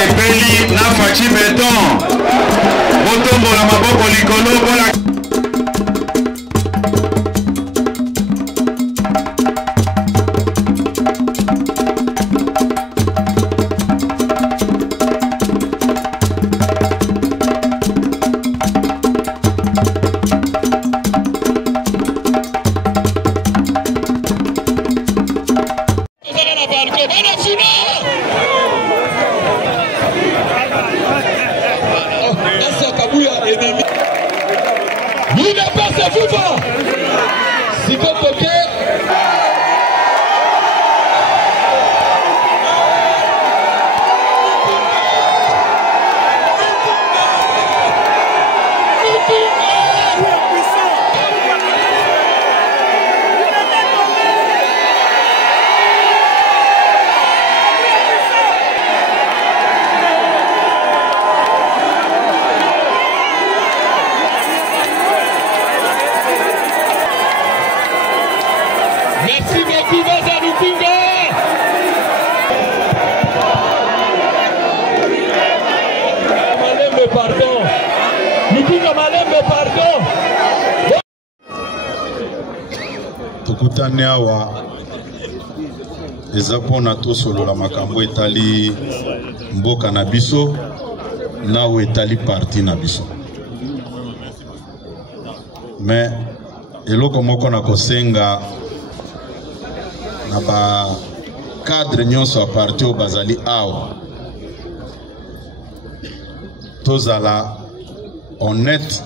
Tosepeli na fachi beton. Botombo la maboko likolo bona. Tukutane awa ezapo na to solo la makambo etali mboka na biso na o etali parti na biso. Mais eloko moko na kosenga na ba cadre nyonso a parti o bazali awa tozala honnête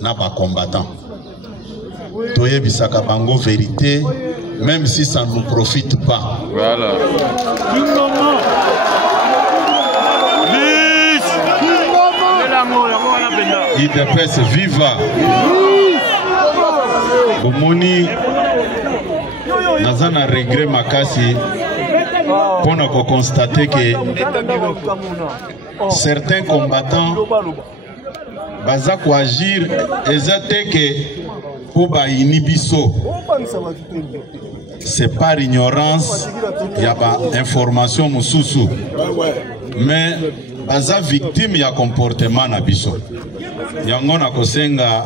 na ba combattant. Toye bisaka bango vérité, même si ça ne nous profite pas. Voilà. IDPS viva. Omoni nazana regret makasi pour ne constater que certains combattants baza ko agir ezate que pour ba inibiso. C'est par ignorance, il y a pas information mususu. Mais baza victime ya comportement na biso. Yango na kosenga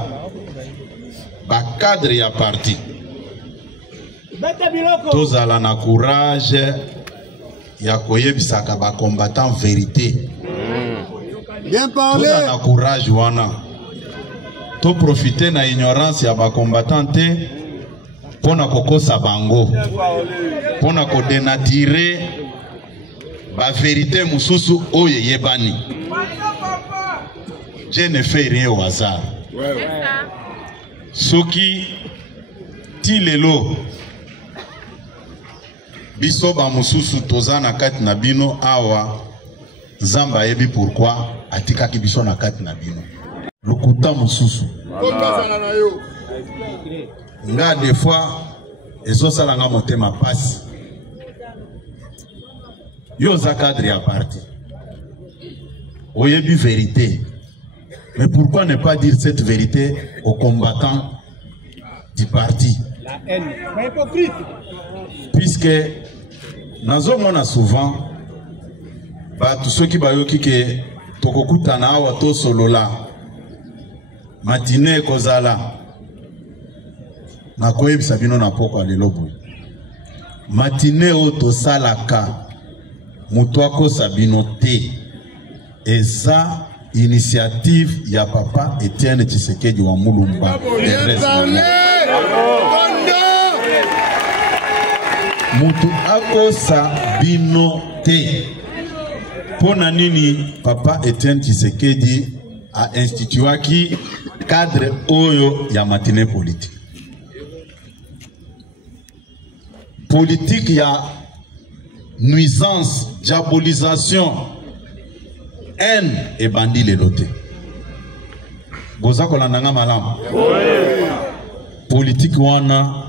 ba cadre ya parti. Tozala na courage ya koyebisaka ba combattant vérité. Bien parlé. Tozala na courage wana. To profiter na ignorance ya ba combattant te pona kokosa bango. Pona ko dénaturer ba vérité mususu oye yebani. Je ne fais rien au hasard. Soki ti lelo biso ba mususu toza na kati na bino awa Zamba yebi pourquoi atikaki biso na kati na bino. Lukuta mususu. Nga des fois ezo sala nga motema passe. Yo za cadre ya parti. Oyebi vérité. Mais pourquoi ne pas dire cette vérité aux combattants du parti? La haine. Mais hypocrite. Puisque nazo mona souvent tous ceux qui bayoki ke tokokuta na awa to solola matinée kozala na koyebisa bino na poko lelo boy matinée o to salaka mutu akosa bino te eza initiative ya papa Etienne Tshisekedi wa Mulumba. Mutu akosa bino te. Pona nini papa Etienne Tshisekedi a instituaki cadre oyo ya matinée politique. Politique ya nuisance, diabolisation, haine et bandit les lotés. Boza kolandanga malamu. Politique wana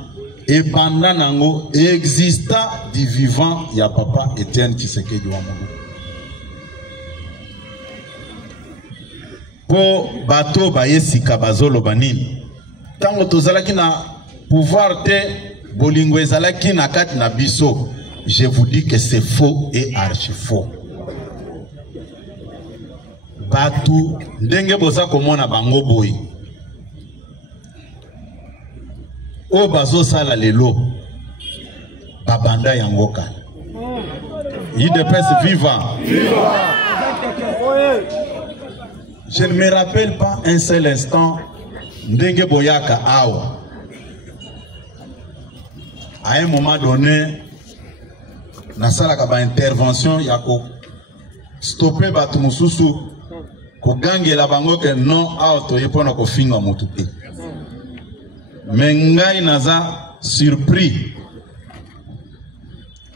et pendant nango exista du vivant ya papa Etienne Tshisekedi wa Mulumba. Po bato bayesika bazolo banini. Tango tozalaki na pouvoir te bolingo ezalaki na kati na biso. Je vous dis que c'est faux et archi faux. batu ndenge boza komona bango boy o bazo sala lelo babanda yango kala IDPS viva. Je ne me rappelle pas un seul instant ndenge boyaka awa. À un moment donné, na sala ka ba intervention ya ko stopper batu mususu ko gangela bango ke non auto yepona ko finga mutu te. Mais ngai naza surpris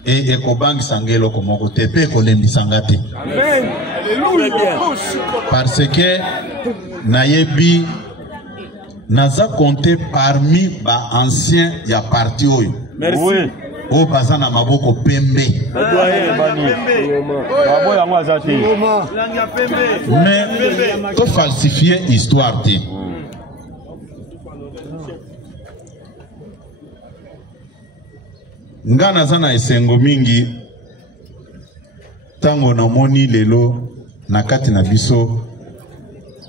et ekobangi sangelo komoko tepe ko lembi sangate. Amen. Alléluia. Parce que nayebi naza compté parmi ba anciens ya parti oyo. Merci. O bazana maboko pembe. Mais to falsifier histoire te. Ngana zana esengo mingi tango na moni lelo na kati na biso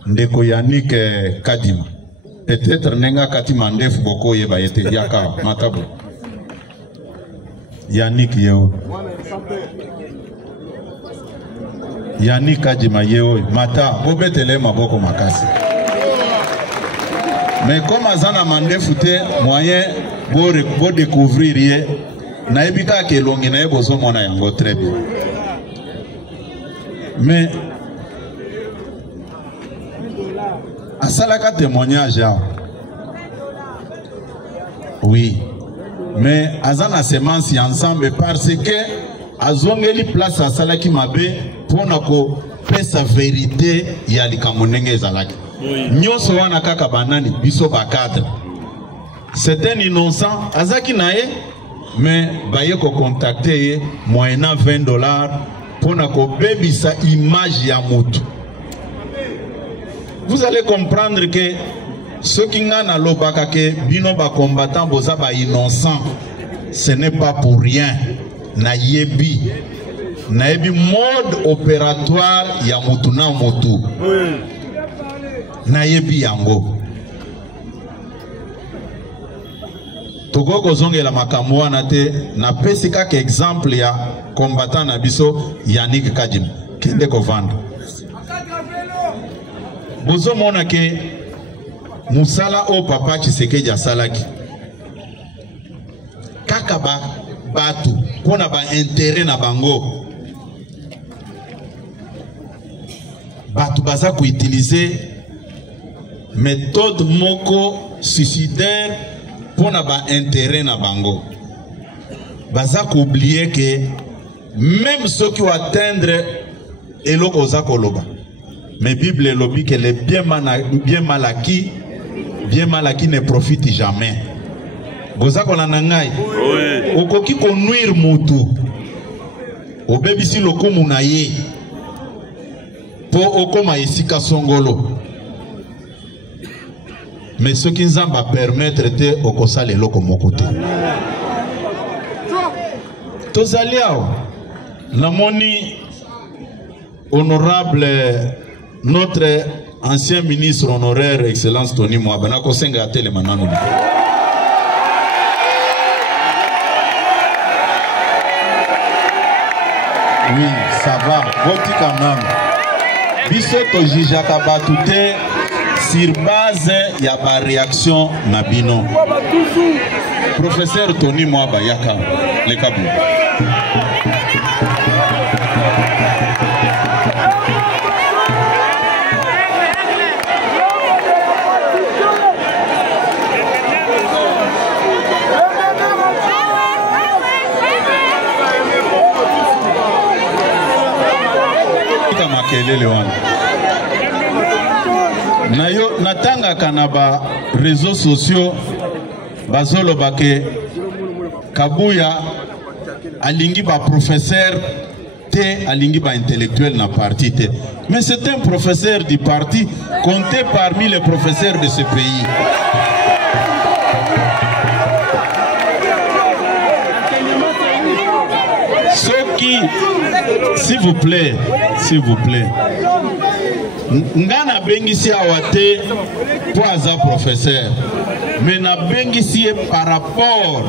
ndeko Yannick Kadima. Peut-être nenga kati mandef boko yeba yete yaka matabo. Yannick yeo. Yannick Kadima yeo mata bobetele maboko makasi. Mais comme azana mandefu te moyen bo découvrir ye na ebika ke longi na ebozo mona yango très bien. Mais asalaka témoignage ya oui, mais azana semence ensemble parce que azongeli place asalaki mabe pona ko pesa vérité ya likamonenge ezalaki. Nyoso wana kaka banani biso ba cadre. C'est un innocent azaki nae mais baye ko contacter moyennant $20 pona ko bebisa image ya mutu. Vous allez comprendre que ceux qui n'ont lobaka ke bino ba combattant boza ba innocent, ce n'est pas pour rien. Nayebi mode opératoire ya mutu na mutu. Nayebi yango. Togo kozongela makambo wana te na pesi kaka exemple ya combattant na biso Yannick Kadima kende kovanda. Bozo mona ke musala o papa Tshisekedi asalaki kaka batu pona ba intérêt na bango batu baza ko utiliser méthode moko suicidaire pona ba intérêt na bango baza ko oublier que même ceux qui vont atteindre eloko za koloba. Mais Bible lobi que les bien mal acquis ne profitent jamais. Boza kolanda ngai. Okoki ko nuire mutu. Obebisi lokumu na ye. Po okoma esika songolo. Mais ce qui nous va permettre de okosala eloko moko te. Tozaliao namoni honorable notre ancien ministre honoraire excellence Tony Mwaba na kosenga atele manano. Oui, ça va. Voti quand même. Biso to jijaka batute sur base ya ba réaction na bino. Professeur Tony Mwaba yaka le kabu. Nayo natanga kanaba réseaux sociaux bazolo bake Kabuya alingi ba professeur te alingi ba intellectuel na parti te, mais c'est un professeur du parti compté parmi les professeurs de ce pays. Ceux qui, s'il vous plaît, Ngana bengisi awate pour aza professeur. Mais na bengisi par rapport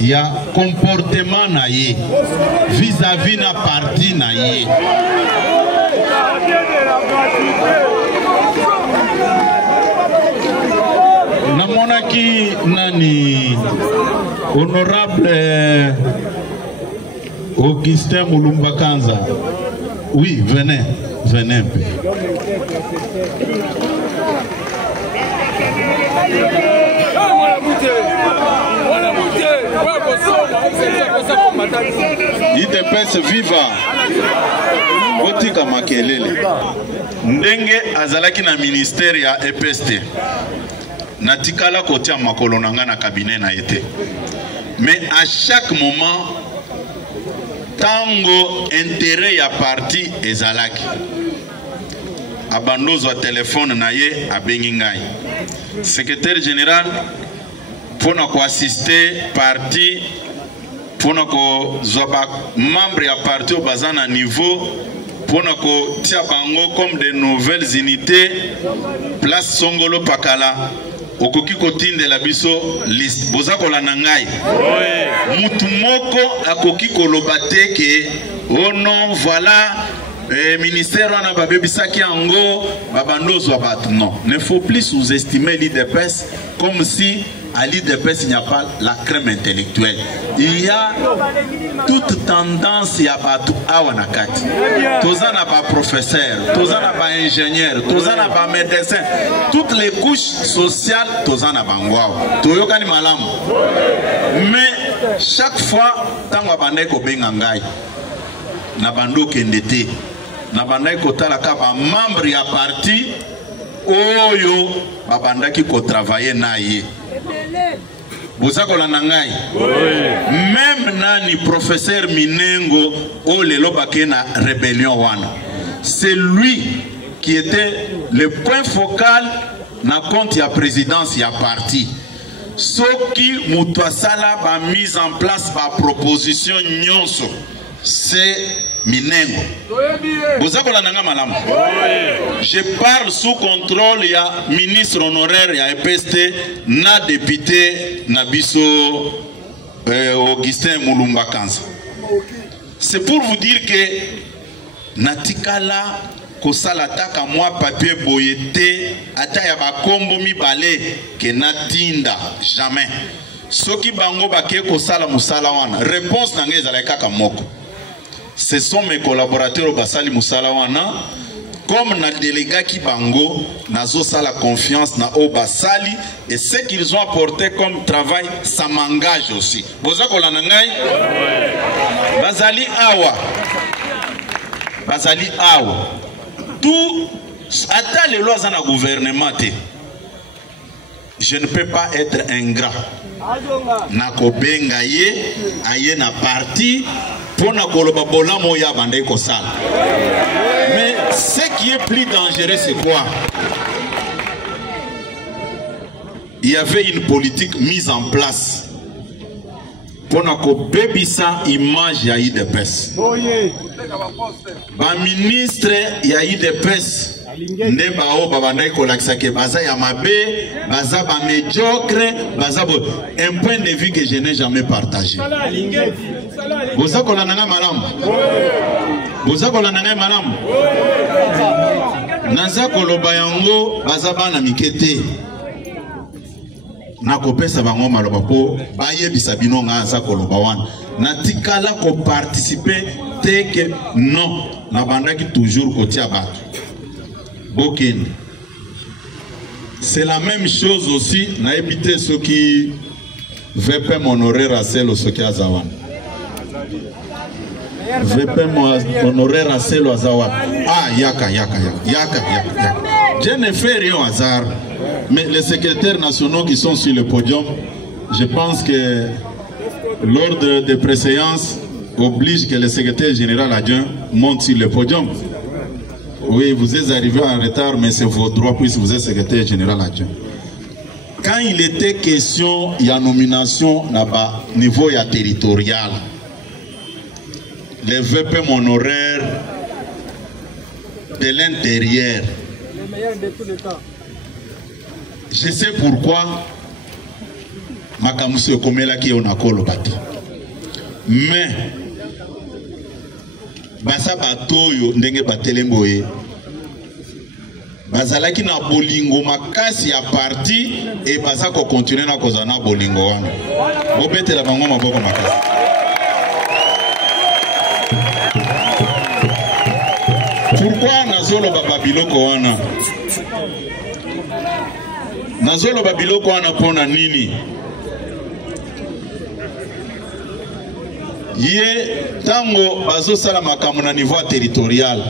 ya comportement na ye vis-à-vis na parti na ye. Namonaki nani honorable Augustin Mulumba Kanza. Oui, venez un peu. IDPS viva. Otika makelele. Ndenge azalaki na ministère ya EPST. Natikala kotia makolo nanga na cabinet na été. Mais à chaque moment tango intérêt ya parti ezalaki. Abandozo wa téléphone na ye abengi ngai. Secrétaire général pour nous assister parti pour nous zoba membre ya parti au bazana niveau pour nous tia bango comme de nouvelles unités place Songolo Pakala okoki kotinde la biso liste boza kolanda ngai mutu moko akoki kolobate ke oh non voilà ministère wana babebisaki yango babandozo bato. Non, ne faut plus sous-estimer l'IDPS comme si à l'IDPS il n'y a pas la crème intellectuelle. Il y a toute tendance ya bato awanakati. Tozana ba professeur, tozana ba ingénieur, tozana ba médecin, toutes les couches sociales tozana bangwao. Toyokani malamu. Mais chaque fois tango bandai ko benga ngai na bando kendete na bandai ko talaka ba membre ya parti oyo babandaki ko travailler na ye. Bozakola nangai. Même nani professeur Minengo o lelo bakena rébellion wana. C'est lui qui était le point focal na compte ya présidence ya parti. Soki mutwasala ba mise en place ba proposition nyonso. C'est Minengo. Je parle sous contrôle, il y a ministre honoraire, il y a EPST, na député Nabiso Augustin Mulumba Kanza. C'est pour vous dire que Natikala kosalataka moi papier boyete ata ya bakombo mibale ke natinda jamais. Soki bango bake kosala musala wana réponse nanga ezalaka kaka moko. Ce sont mes collaborateurs au Basali Moussalawana, comme na délégué qui bango, nazo sala confiance na au Basali et ce qu'ils ont apporté comme travail, ça m'engage aussi. Bozako lanangai, Basali awa, Basali awa. Tout, attends les lois dans le gouvernement, je ne peux pas être ingrat. Nako bengaye, aye na parti. Mais ce qui est plus dangereux, c'est quoi? Il y avait une politique mise en place pour que bébisa image ya IDPS. Ba ministre ya IDPS nde bao babandai kolakisa ke baza ya mabe, baza ba médiocre, baza bo un point de vue que je n'ai jamais partagé. Boza kolananga malamu. Boza kolananga malamu. Naza koloba yango baza bana mikete. Nakopesa bango maloba po bayebisa bino nga koloba wana. Natikala ko participer te que non na bandaki toujours kotia bato. Boken. C'est la même chose aussi na éviter ceux qui veulent pas m'honorer à celle au soki azawan. VP m'honorer à celle au azawan. Ah yaka. Je ne fais rien au hasard. Mais les secrétaires nationaux qui sont sur le podium, je pense que l'ordre de préséance oblige que le secrétaire général adjoint monte sur le podium. Oui, vous êtes arrivé en retard, mais c'est votre droit puisque vous êtes secrétaire général adjoint. Quand il était question, il y a nomination là-bas, niveau territorial, les VP honoraires, de l'intérieur. Le meilleur de tous les temps. Je sais pourquoi Makamusu Komelaki Onakolo Bati. Mais Basa Batoyo Ndenge Batelemboye Bazalaki na bolingo makasi ya parti et Basa ko continuer na kozana bolingo wana. Bobete la bango maboko makasi. Pourquoi Nazolo Babiloko wana? Nazolo Babiloko wana pona nini? Ye tango bazo sala makambo na niveau territorial.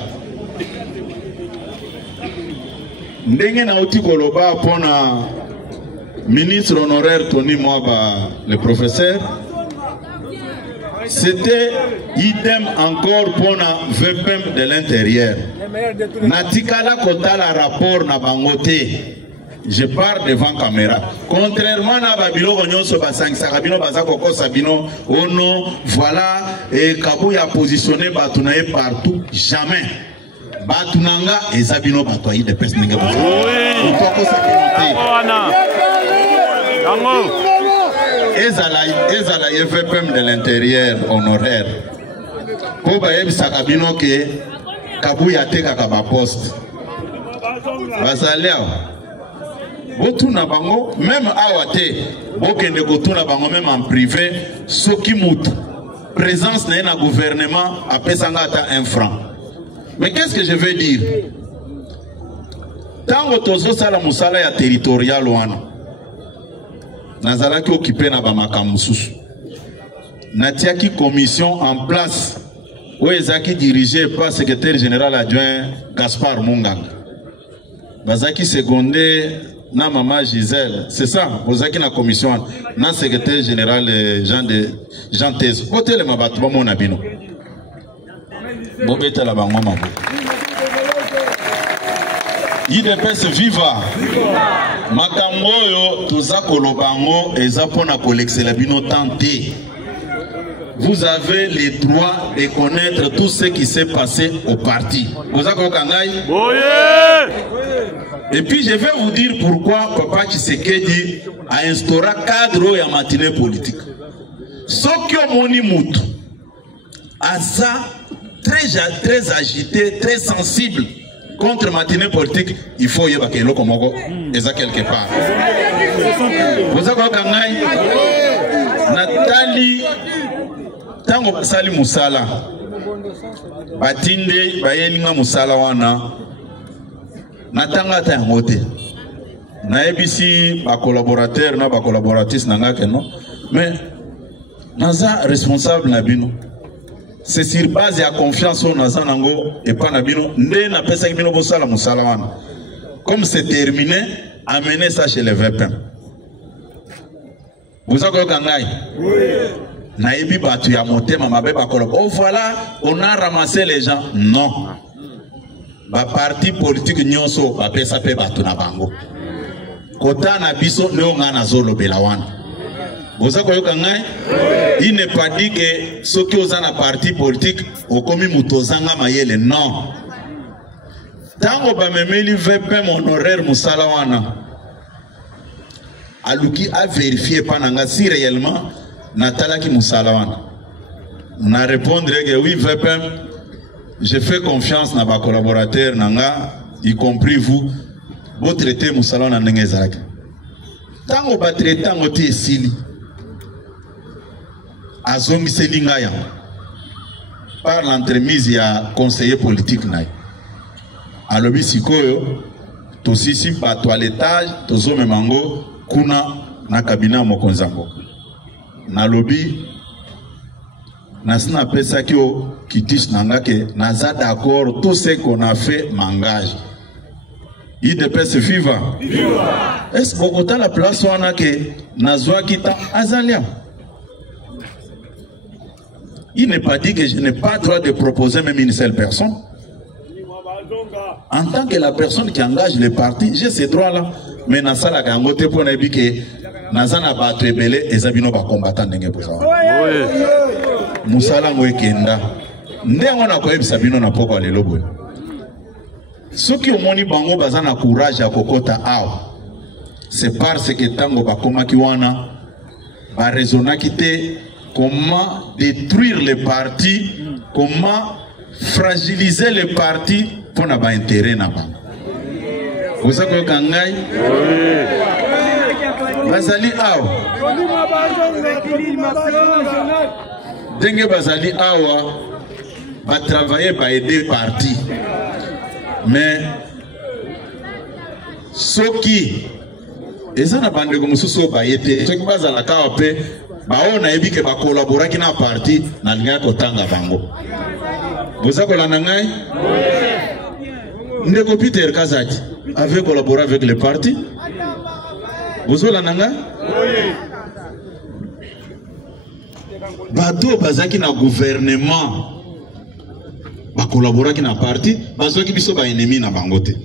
Ndenge na uti koloba pona ministre honoraire Tony Mwaba, le professeur. C'était idem encore pour la VPM de l'intérieur. Natikala kotala rapport na bangote. Je pars devant caméra. Contrairement à Babilo Ronyoso Basang Sarabino Bazakoko Sabino, oh non, voilà, et Kabou a positionné Batounaye partout. Jamais. Batounanga et Zabino Batoyi de Pesninga. Ezala VPM de l'intérieur honoraire. Pour Bayeb Sakabino que Kabou Yateka Kaba poste. Basaléa. Botuna bango, même awate, bokende gotuna bango même en privé, soki mutu. Présence na gouvernement a pesangata 1 franc. Mais qu'est-ce que je veux dire? Tango tozo sala musala ya territorial wana. Nazalaki occupé na bamakamususu. Natiaki commission en place où ezaki dirigé par secrétaire général adjoint Gaspard Munganga. Bazaki secondé na maman Gisèle, c'est ça, Bozaki na commission na secrétaire général Jean Tezo. Côté le mabatu ba mona bino. Bobeta la bango mabo. IDPS viva. Makamboyo toza kolobango eza pona kolexela bino tenté. Vous avez le droit de connaître tout ce qui s'est passé au parti. Vous avez et puis je vais vous dire pourquoi Papa Tshisekedi a instauré cadre et matinée politique. Ce que moni mutu asa très agité, très sensible contre matinée politique, il faut y avoir quelque part. Vous avez Nathalie Tango Basali Musala Batinde Bayeninga Musala wana Natanga Tangote na ebisi ba collaborateur na ba collaboratrice nanga keno mais naza responsable na bino c'est sur base ya confiance on naza nango et pas na bino nde na pesa bino bosala musala wana comme c'est terminé amenez ça chez les VPM. Vous avez kangai oui. Naïbi batu ya motema mabe ba kolabo. Oh voilà, on a ramassé les gens. Non. Ba parti politique nyonso ba pesa pe batu na bango. Kota na biso leo ngana zolo belawana. Vous avez kangai il n'est pas dit que ceux qui ont un parti politique au komi mutozanga mayele. Non. Tango ba memeli VPM honoraire musala wana. Aluki a vérifié pendant si réellement Natalaki Moussalawan. On a répondu que oui, VPM, je fais confiance dans vos collaborateurs, y compris vous. Vous traitez Moussalawan en Nengezak. Tant que vous traitez, tant que vous êtes ici, à Zongi Selingaya, par l'entremise, il y a conseiller politique. À l'objet Sikoyo, tous ici, par toilettage, tous hommes mango. Kuna na kabina mokonzambo na lobby na sina pesa kio kitis nanga ke naza d'accord tout ce qu'on a fait m'engage. IDPS viva. Est-ce Bogota la place wana ke nazwa kita azalia? Il n'est pas dit que je n'ai pas droit de proposer même une seule personne. En tant que la personne qui engage le parti, j'ai ces droits-là. Mais dans la gangote pour ne que Nazana battre belé et Zabino va combattre n'engage pour ça. Musala ngwe kenda. Ndengo na koyebi Sabino na poko le lobo. Ceux qui ont moni bango bazana courage à kokota awa. C'est parce que tango bakoma kiwana ba raisonna kité comment détruire les partis, comment fragiliser les partis pour n'a pas intérêt na bango. Vous savez kangai? Bazali awa. Denge bazali awa va travailler va aider parti. Mais ceux qui et ça n'a pas de comme ça va aider. Ceux qui bazala kawape ba on a évi que va collaborer qui na parti na linga kotanga bango. Vous savez la nangai? Ndeko Peter Kazati avait collaboré avec le parti. Vous savez la nangai? Bato bazaki na gouvernement ba collaborer avec na parti, bazaki biso ba ennemi na bangote.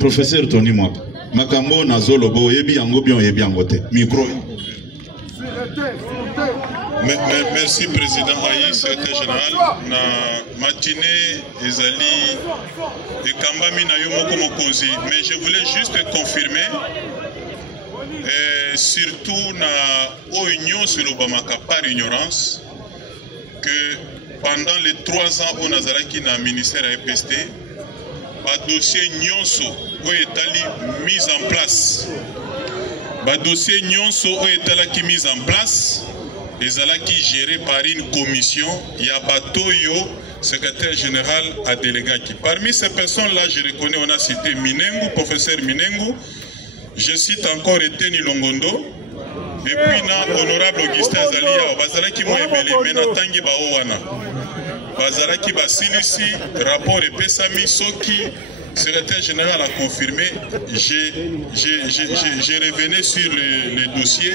Professeur Tony Mwapa, makambo na zolobo yebi yango bien yebi yangote. Micro. Merci Président Haï, secrétaire général. Na matinée ezali ekambami na yo moko mokonzi, mais je voulais juste confirmer surtout na union sur l'Obamaka par ignorance que pendant les 3 ans au Nazaraki na ministère à EPST, ba dossier nyonso o etali mise en place. Ba dossier nyonso o etala mise en place. Ezalaki géré par une commission, Yabatoyo, secrétaire général à Délégaki. Parmi ces personnes-là, je reconnais, on a cité Minengu, professeur Minengu, je cite encore Eteni Longondo, et puis na honorable Augustin Zalia, Bazalaki Moebele, Menatangi Baowana, Bazalaki Basilisi, rapport et Pesami, Soki, secrétaire général a confirmé, j'ai revenu sur le dossier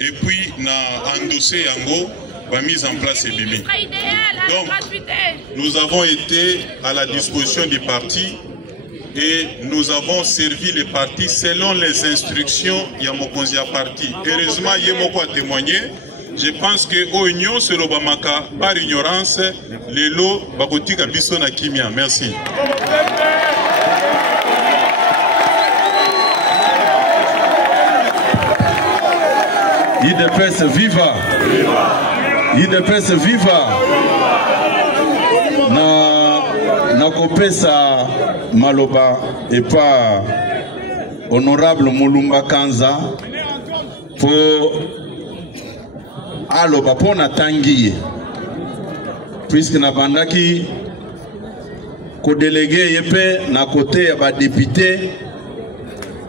et puis na endossé Yango, va mise en place et bébé. Donc, nous avons été à la disposition des partis et nous avons servi les partis selon les instructions Yamokonzia parti. Heureusement, Yemoko a témoigné. Je pense que au union sur l'Obamaka, par ignorance, les lots Babotika Bisson à Kimia. Merci. IDPS viva! IDPS viva! Na kopesa maloba et pas honorable Mulumba Kanza pour aloba pona tangi puisque na bandaki ko délégué yepe na côté ya ba député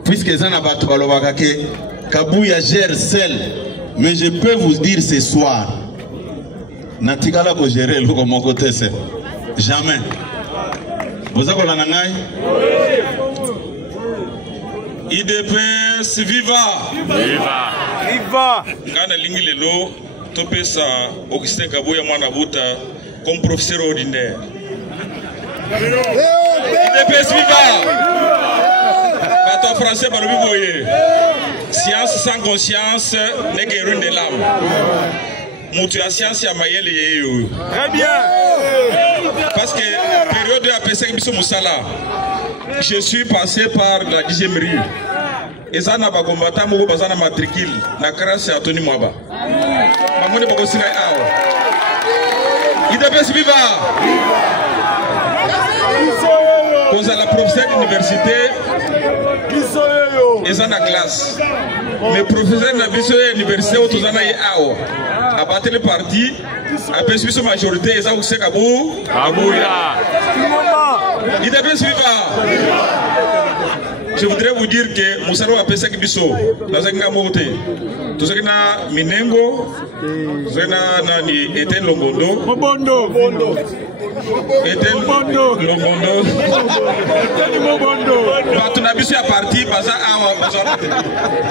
puisque ça na batu balobaka ke Kabouya gère seul, mais je peux vous dire ce soir, Natikala ko gérer le mon côté c'est jamais. Vous avez la nangai? IDPS viva! Viva! Viva! Kana lingi lelo topesa Augustin Kabouya mwana buta comme professeur ordinaire. IDPS viva! Bato français balobi boye. Science sans conscience n'est guerre de l'âme. Moutu a science ya mayele yeyo. Très bien. Parce que période de APC biso musala, je suis passé par la 10e rue. Et ça n'a pas combattu mon bazana matricule na grâce à Tony Mwaba. Mamone bako singa awa. IDPS viva. Quand la professeur d'université et ça na classe. Mais professeur na biso université au tozana ye awa. A battre le parti, a perçu sa majorité et ça vous sait Kabou. Kabouya. IDPS viva. Je voudrais vous dire que Moussalo a pensé que biso, dans un grand moté, tout ce qui na Minengo, tout ce qui na ni Eten Longondo, Mobondo, Eten Longondo, tu n'as biso à parti, baza awa,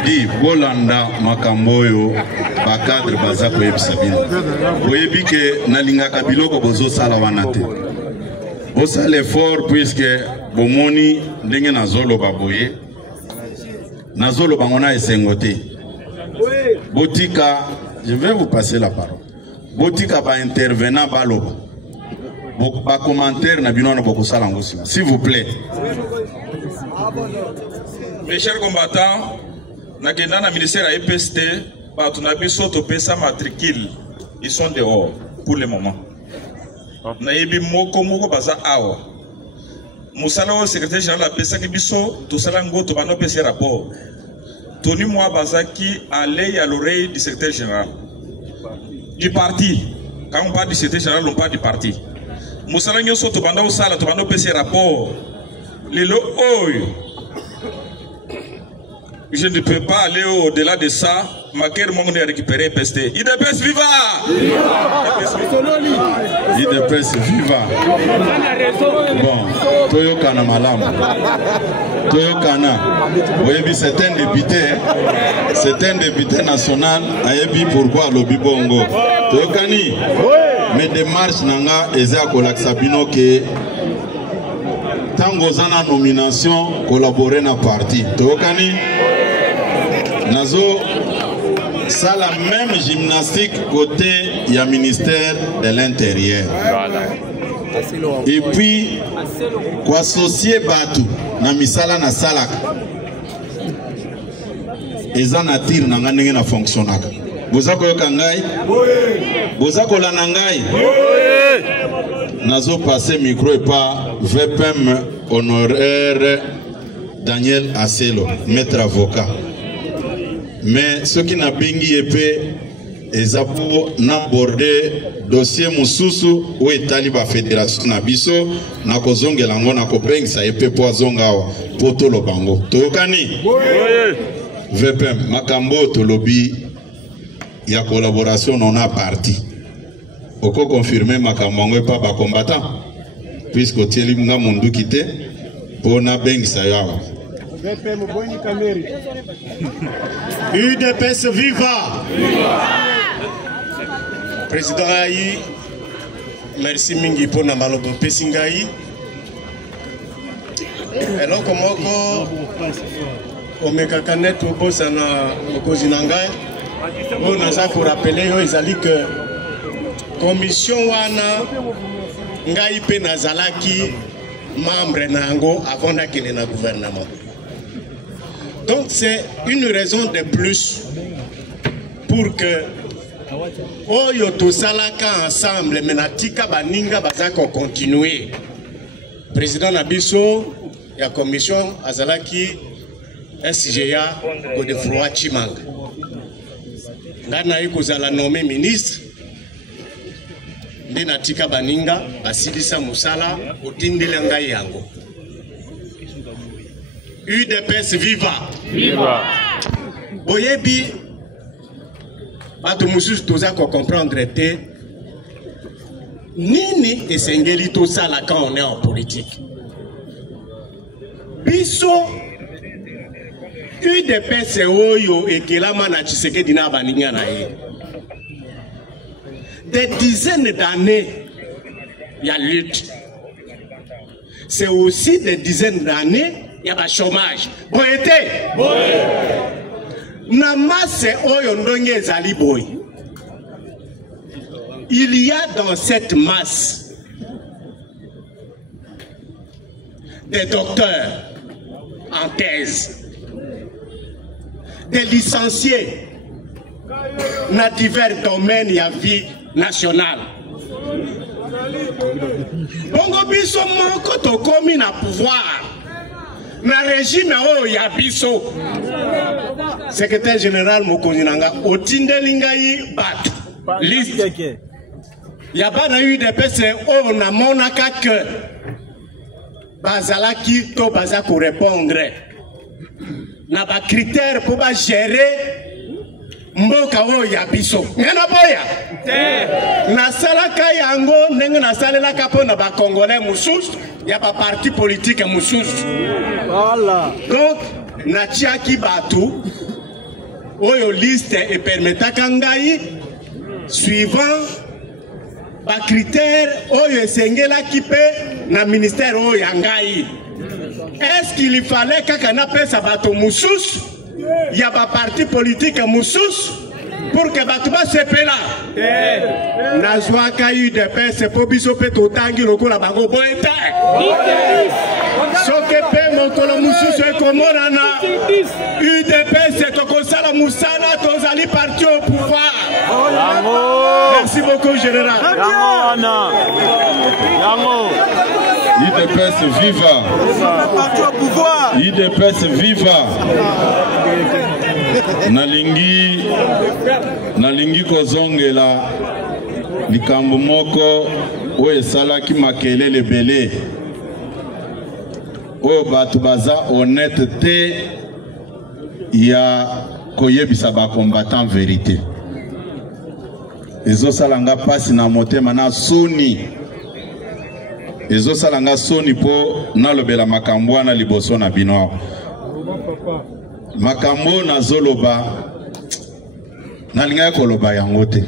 Di Bolanda Makamboyo, Bakadre Baza Koyeb Sabine. Koyebi ke nalinga kabiloko bozo sala wanate. Bosa l'effort puisque bomoni ndenge nazolo baboye. Nazolo bangona esengote. Botika, je vais vous passer la parole. Botika ba intervenant baloba. ba commentaire na bino na boko sala ngosi, s'il vous plaît. Mes chers combattants, na kenda na ministère à EPST, bato na biso to pesa matricule, ils sont dehors pour le moment. Na yebi moko baza awa. Musala au secrétaire général la pesa ki biso to sala ngo to bano pesa rapport. Tony moi bazaki allait à l'oreille du secrétaire général du parti. Quand on parle du secrétaire général, on parle du parti. Musala nyoso to bano sala to bano pesa rapport. Lelo oyo. Je ne peux pas aller au-delà de ça. Ma cœur m'a récupéré PST. IDPS viva! IDPS viva! Bon, Toyo Kana Malam. Toyo Kana. Oui, c'est un député national. Ayebi pourquoi lobby bongo. Toyo Kani. Mais démarche nanga eza kolakisabino ke tango zana nomination collaborer na parti. Toyo Kani. Nazo, ça la même gymnastique côté du ministère de l'Intérieur. Et puis, quoi associer Batu, na misala na salak. Et ça na tire na ngane na fonctionnaka. Vous avez kangai? Vous avez la nangai? Nazo passer micro et pas VPM honoraire Daniel Asselo, maître avocat. Mais ce qui n'a bingi épée est pour n'aborder dossier mususu ou etaliba fédération na biso na kozonge lango na kopeng sa épée poisonga poto lo bango tokani VPM makambo to lobby ya collaboration on a parti oko confirmer makambo pas ba combattant puisque tieli nga mundu kité pour na beng sa yawa UDPS viva! Président Aïe, merci mingi pour na malobo pesingai. Alors comment omeka kanet obosa na okozinangai on a pour rappeler yo ezali que commission wana ngai pe nazalaki membre na ngo avant d'akene na gouvernement. Donc c'est une raison de plus pour que Oyo to salaka ensemble menatika baninga bazako continuer. Président Nabiso ya commission azalaki SGA Godefroid Chimanga. Ngana iko zala nommé ministre Natika baninga basilisa musala otindele ngai yango. UDPS viva! Viva! Boyebi, bato mususu toza ko comprendre te nini esengeli to sala quand on est en politique. Biso UDPS oyo ekelama na Tshisekedi na baninga na ye. Des dizaines d'années il y a lutte. C'est aussi des dizaines d'années il y a pas chômage. Boyete. Namase oyo ndonge ezali boy. Il y a dans cette masse des docteurs en thèse, des licenciés dans divers domaines et vie nationale. Bongo biso moko to komi na pouvoir. Na régime o ya biso. Secrétaire général Mokonzi nanga otindeli ngai bat liste. Ya bana UDPS o na monaka que bazalaki to baza ko répondre. Na ba critère pour ba gérer mboka o ya biso. Ngana boya. Na salaka yango ndenge na salelaka po na ba congolais mususu ya ba parti politique mususu. Voilà. Donc na tiaki batu oyo liste et permetaka ngai suivant ba critère oyo esengela kipe na ministère oyo ngai. Est-ce qu'il fallait kaka na pesa bato mususu ya ba parti politique mususu pour que bato basepela nazwaka UDPS po biso pe totangi lokola bango boye te soki mpe mokolo mosusu ekomonana UDPS tokosala mosala tozali parti au pouvoir. Merci beaucoup général. UDPS viva. UDPS viva. Nalingi kozongela likambo moko oyo esalaki makelele ebele oyo bato baza honnête te ya koyebisa bakombatant vérité ezosalanga pasi na motema na soni ezosalanga soni po nalobela makambo wana liboso na bino makambo nazoloba nalingaki koloba yango te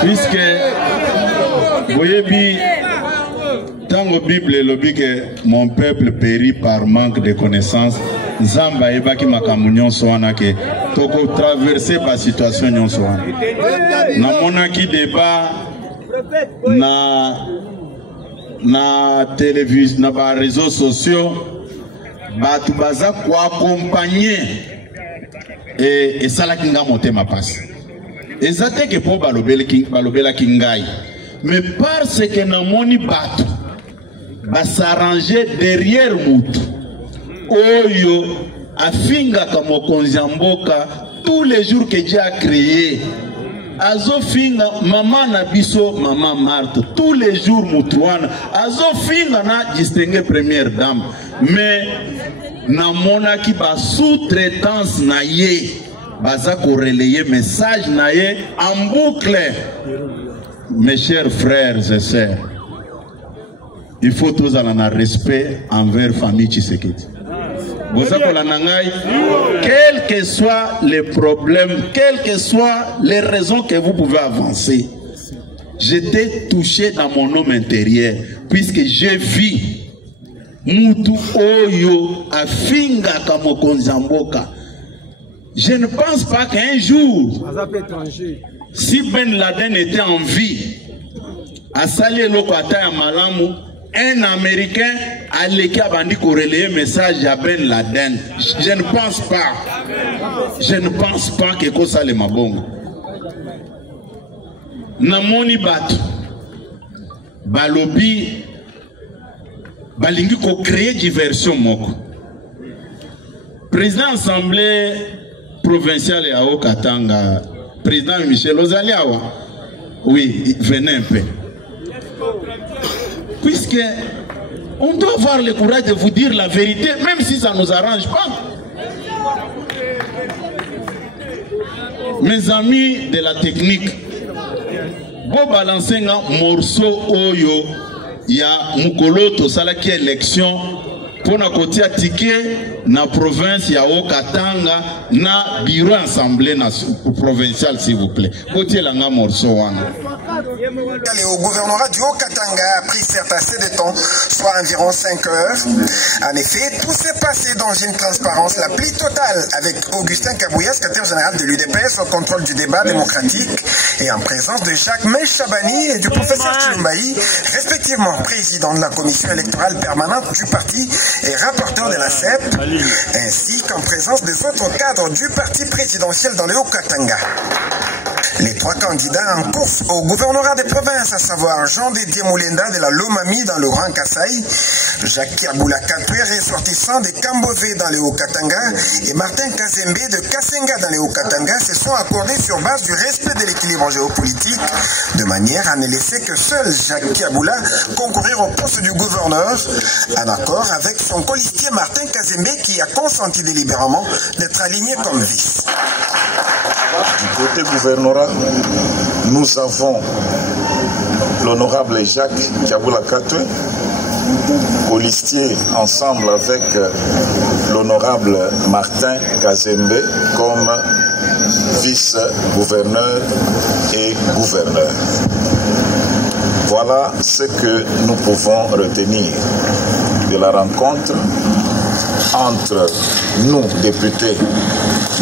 puisque boyebi tango Bible elobi ke mon peuple périt par manque de connaissance nzamba ebaki makambo nyonso wana ke toko traverser ba situation nyonso wana namonaki débat na télévision na ba réseaux sociaux bato baza ko accompagner et salaki nga motema pasi ezate ke po balobela kingai mais parce que namoni bato s'arranger derrière mutu oyo afingaka mokonzi ya mboka tous les jours que Dieu a créé azofinga mama na biso mama Marthe tous les jours mutu wana azofinga na distinguer première dame mais namonaki ba sous-traitance na ye baza ko relayer message na ye en boucle. Mes chers frères et sœurs, il faut tous avoir un respect envers la famille Tshisekedi. Quels que soient les problèmes, quelles que soient les raisons que vous pouvez avancer, j'étais touché dans mon homme intérieur, puisque j'ai vu Mutu Oyo Afinga Kamokonzi Mboka. Je ne pense pas qu'un jour, si Ben Laden était en vie, à Salé Lokata ya Malamu, un Américain allait relayer message à Ben Laden. Je ne pense pas. Je ne pense pas que ça le mabongo. Namoni batu balobi balingi ko créer diversion moko. Président assemblée provinciale ya Okatanga, président Michel Ozaliawa, oui, venez un peu. Puisque on doit avoir le courage de vous dire la vérité, même si ça ne nous arrange pas. Mes amis de la technique, vous balancez un morceau oyo, il y a Mukoloto, ça qui est élection, pour na kotia ticket na province ya Okatanga na bureau assemblée provinciale s'il vous plaît. Kotia langa morceau wana. Au gouvernorat du Haut-Katanga a pris certes assez de temps, soit environ 5 heures. En effet, tout s'est passé dans une transparence la plus totale avec Augustin Kabouya, secrétaire général de l'UDPS, au contrôle du débat démocratique et en présence de Jacques Chabani et du professeur Chilumbaï, respectivement président de la commission électorale permanente du parti et rapporteur de la CEP, ainsi qu'en présence des autres cadres du parti présidentiel dans le Haut-Katanga. Les 3 candidats en course au gouvernorat des provinces, à savoir Jean-Dédier Moulenda de la Lomami dans le Grand Kasaï, Jacques Kiaboula Katoué, ressortissant de Kambové dans le Haut-Katanga, et Martin Kazembe de Kasenga dans le Haut-Katanga se sont accordés sur base du respect de l'équilibre géopolitique, de manière à ne laisser que seul Jacques Kiaboula concourir au poste du gouverneur, en accord avec son colistier Martin Kazembe qui a consenti délibérément d'être aligné comme vice. Du côté gouvernorat, nous avons l'honorable Jacques Kiaboula Katoué, colistier ensemble avec l'honorable Martin Kazembe comme vice-gouverneur et gouverneur. Voilà ce que nous pouvons retenir de la rencontre entre nous, députés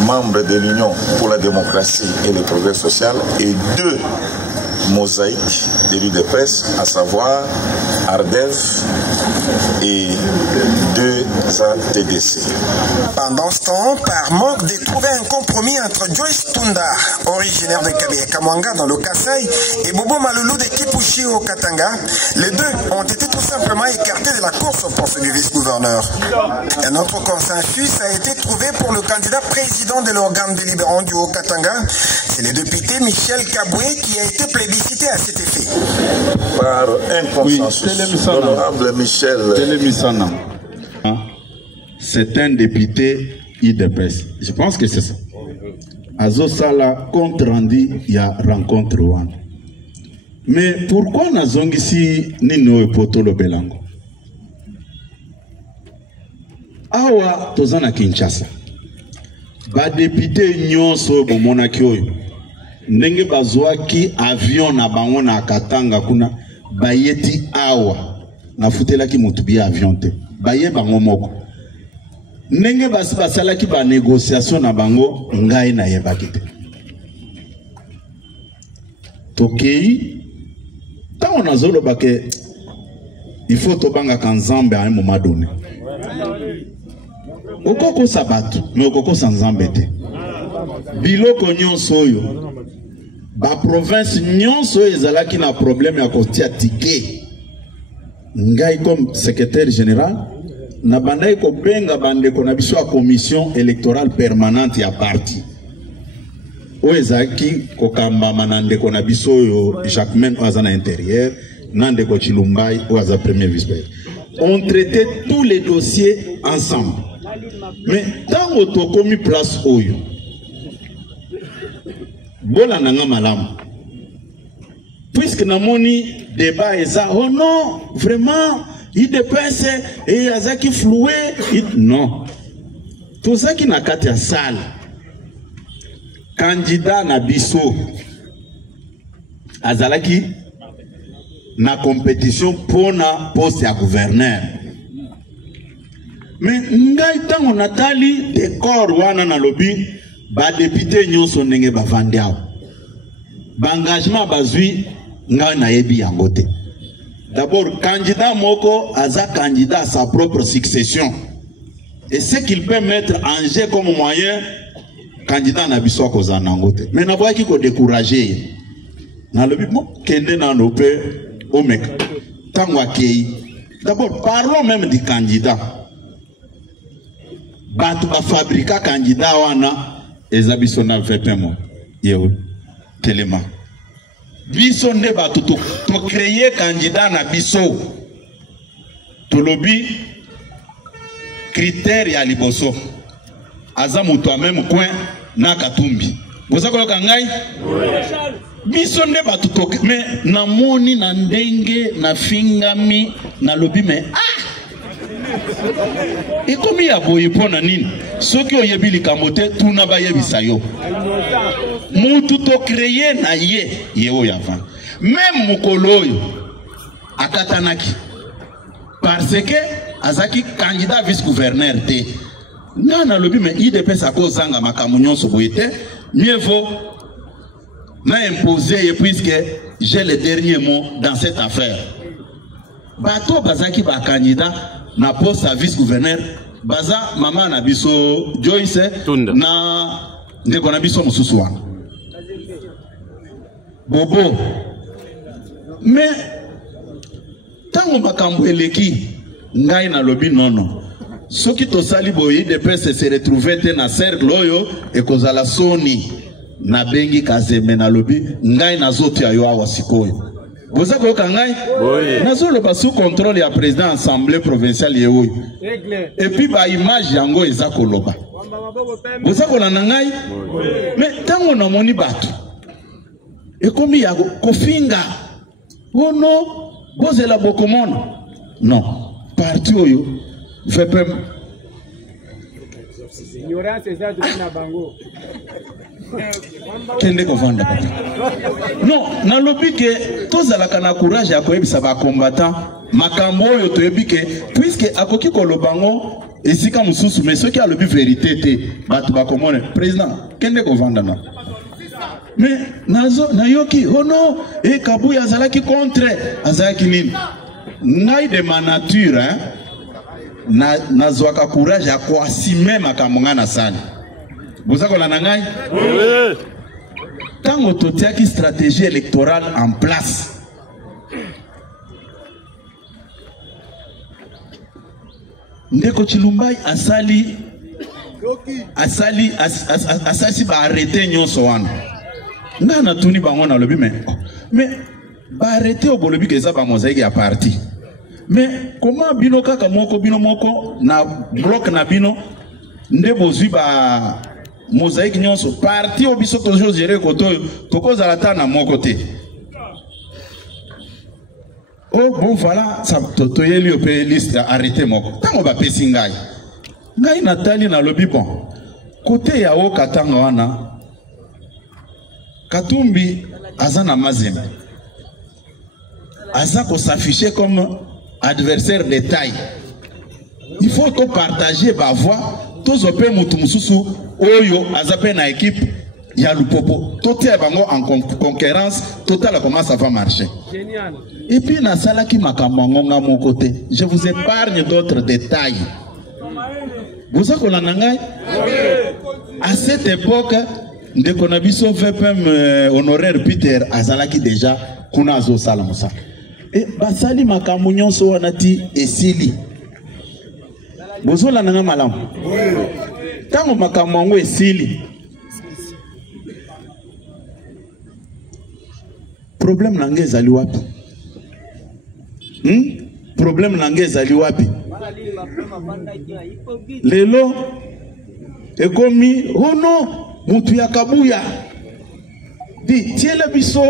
membres de l'Union pour la démocratie et le progrès social et 2 mosaïques d'élus de presse, à savoir Ardev et 2 ATDC. Pendant ce temps, par manque de trouver un compromis entre Joyce Tunda, originaire de Kabylie-Kamwanga dans le Kasaï, et Bobo Maloulou de Kipushi au Katanga, les deux ont été tout simplement écartés de la course au poste du vice-gouverneur. Un autre consensus a été trouvé pour le candidat président de l'organe délibérant du Haut-Katanga. C'est le député Michel Kaboué qui a été plébiscité à cet effet. Par un consensus, l'honorable Michel... C'est un député IDPS. Je pense que c'est ça. Azo Sala, compte rendu, il y a rencontre. Mais pourquoi nous avons ici Nino Poto le Belango? Awa, tozana Kinshasa. Ba député nyonso bomona kioyo. Ndenge bazwa ki avion na bango na Katanga kuna bayeti awa. Na futela ki mutubi avion te. Baye bango moko. Ndenge basi basala ki ba négociation na bango ngai na yebaki te. Tokei ta on azolo bake il faut to banga kanzambe à un moment donné. Okoko sabatu mais okoko sanzambe te. Biloko nyonso oyo ba province nyonso ezalaki na problème ya kotia ticket. Ngai comme secrétaire général na bandai ko benga bande ko na biso a commission électorale permanente ya parti oezaki ko kamba manande ko na biso yo Jacquemain Oazana intérieur nande ko Chilumbai Oaza premier vice-président. On traitait tous les dossiers ensemble. Mais tant auto komi place oyo bola nanga malam puisque namoni débat eza oh non vraiment il dépense et azaki floué non tout ça qui n'a qu'à te salle candidat na biso azalaki na compétition pour na poste à gouverneur mais ngai tango natali décor wana na lobby ba député nyonso ndenge ba vandiao ba engagement bazui ngai na yebi yango te. D'abord, candidat Moko a candidat à sa propre succession. Et ce qu'il peut mettre en jeu comme moyen, candidat n'a pas Kozanangote. Mais n'a pas qui ko décourager. N'a le but kende na no pe omek. Tangwa kei. D'abord, parlons même du candidat. Batu ba fabrika candidat wana ezabisona vepemo. Yeo telema. Biso nde batu to créer candidat na biso to lobby critère ya liboso aza mutu a même coin na Katumbi boza koloka ngai biso nde batu to mais na moni na ndenge na fingami na lobby mais et comme ya boye pona nini soki oyebi likambo te tuna bayebisa yo mutu to créer na ye oyo avant même mukolo oyo akatanaki parce que azaki candidat vice-gouverneur te na lobi mais IDPS akozanga makambo nyonso boye te mieux vaut na imposer puisque j'ai le dernier mot dans cette affaire bato bazaki ba candidat na poste à vice-gouverneur baza mama na biso Joyce Tunda na ndeko na biso mususu wana bobo mais tango makambo eleki ngai na lobi nono soki tosali boye IDPS se retrouver te na cercle oyo ekozala soni na bengi Kazembe na lobi ngai nazotia yo awa sikoyo vous avez oui. Sous contrôle du président assemblée provinciale et puis bah image yango ezakoloba. Vous avez nangai mais tant on a moni batu et comme ya kofinga oh non bozela bokomono non parti oyo VPM ignorance ezadu na bango kende kovanda non na lobi ke tozalaka na courage ya koyebisa ba combattant makambo oyo toyebi ke puisque akoki kolobango Et si quand vous mais ceux qui ont le but vérité, c'est président, qu'est-ce que vous vendez? Mais Nayoki, oh non, et Kabouya Azalaki contre Azalaki Nin. Naï de ma nature, hein, Nazwaka courage à quoi si même à Kamongana Sali. Vous savez la nangai? Oui. Tant que tu as une stratégie électorale en place, Ndeko Chilumbai asali ba arrêter nyonso wana. Nga na tuni bango na lobi mais ba arrêter au bolobi que ça ba mosaïque ya parti. Mais comment bino kaka moko bino moko na bloc na bino ndebo zui ba mosaïque nyonso parti au biso toujours gérer koto toko zalata na moko te. Oh bon voilà, ça totoye li opé liste arrêté moko. Tango ba pesi ngai. Ngai natali na lobi bon. Côté ya o katanga wana Katumbi azana mazembe. Aza ko s'afficher comme adversaire de taille. Il faut to partager ba voix, to zopé mutu mususu oyo azape na équipe ya Lupopo. Toté bango en concurrence totale, comment ça va marcher. Génial. Et puis na salaki makamangonga mon côté. Je vous épargne d'autres détails. Vous savez qu'on a nangai? À cette époque, de Konabiso VPM honoraire Peter Azalaki déjà Kunazo Salamusa. Et Basali Makamunyon Soanati et Sili. Bozo la nanga malam. Tango Makamango et Sili. Problème nange zali wapi? Problème nange zali wapi? Lelo ekomi oh non mutu ya Kabuya di tiela biso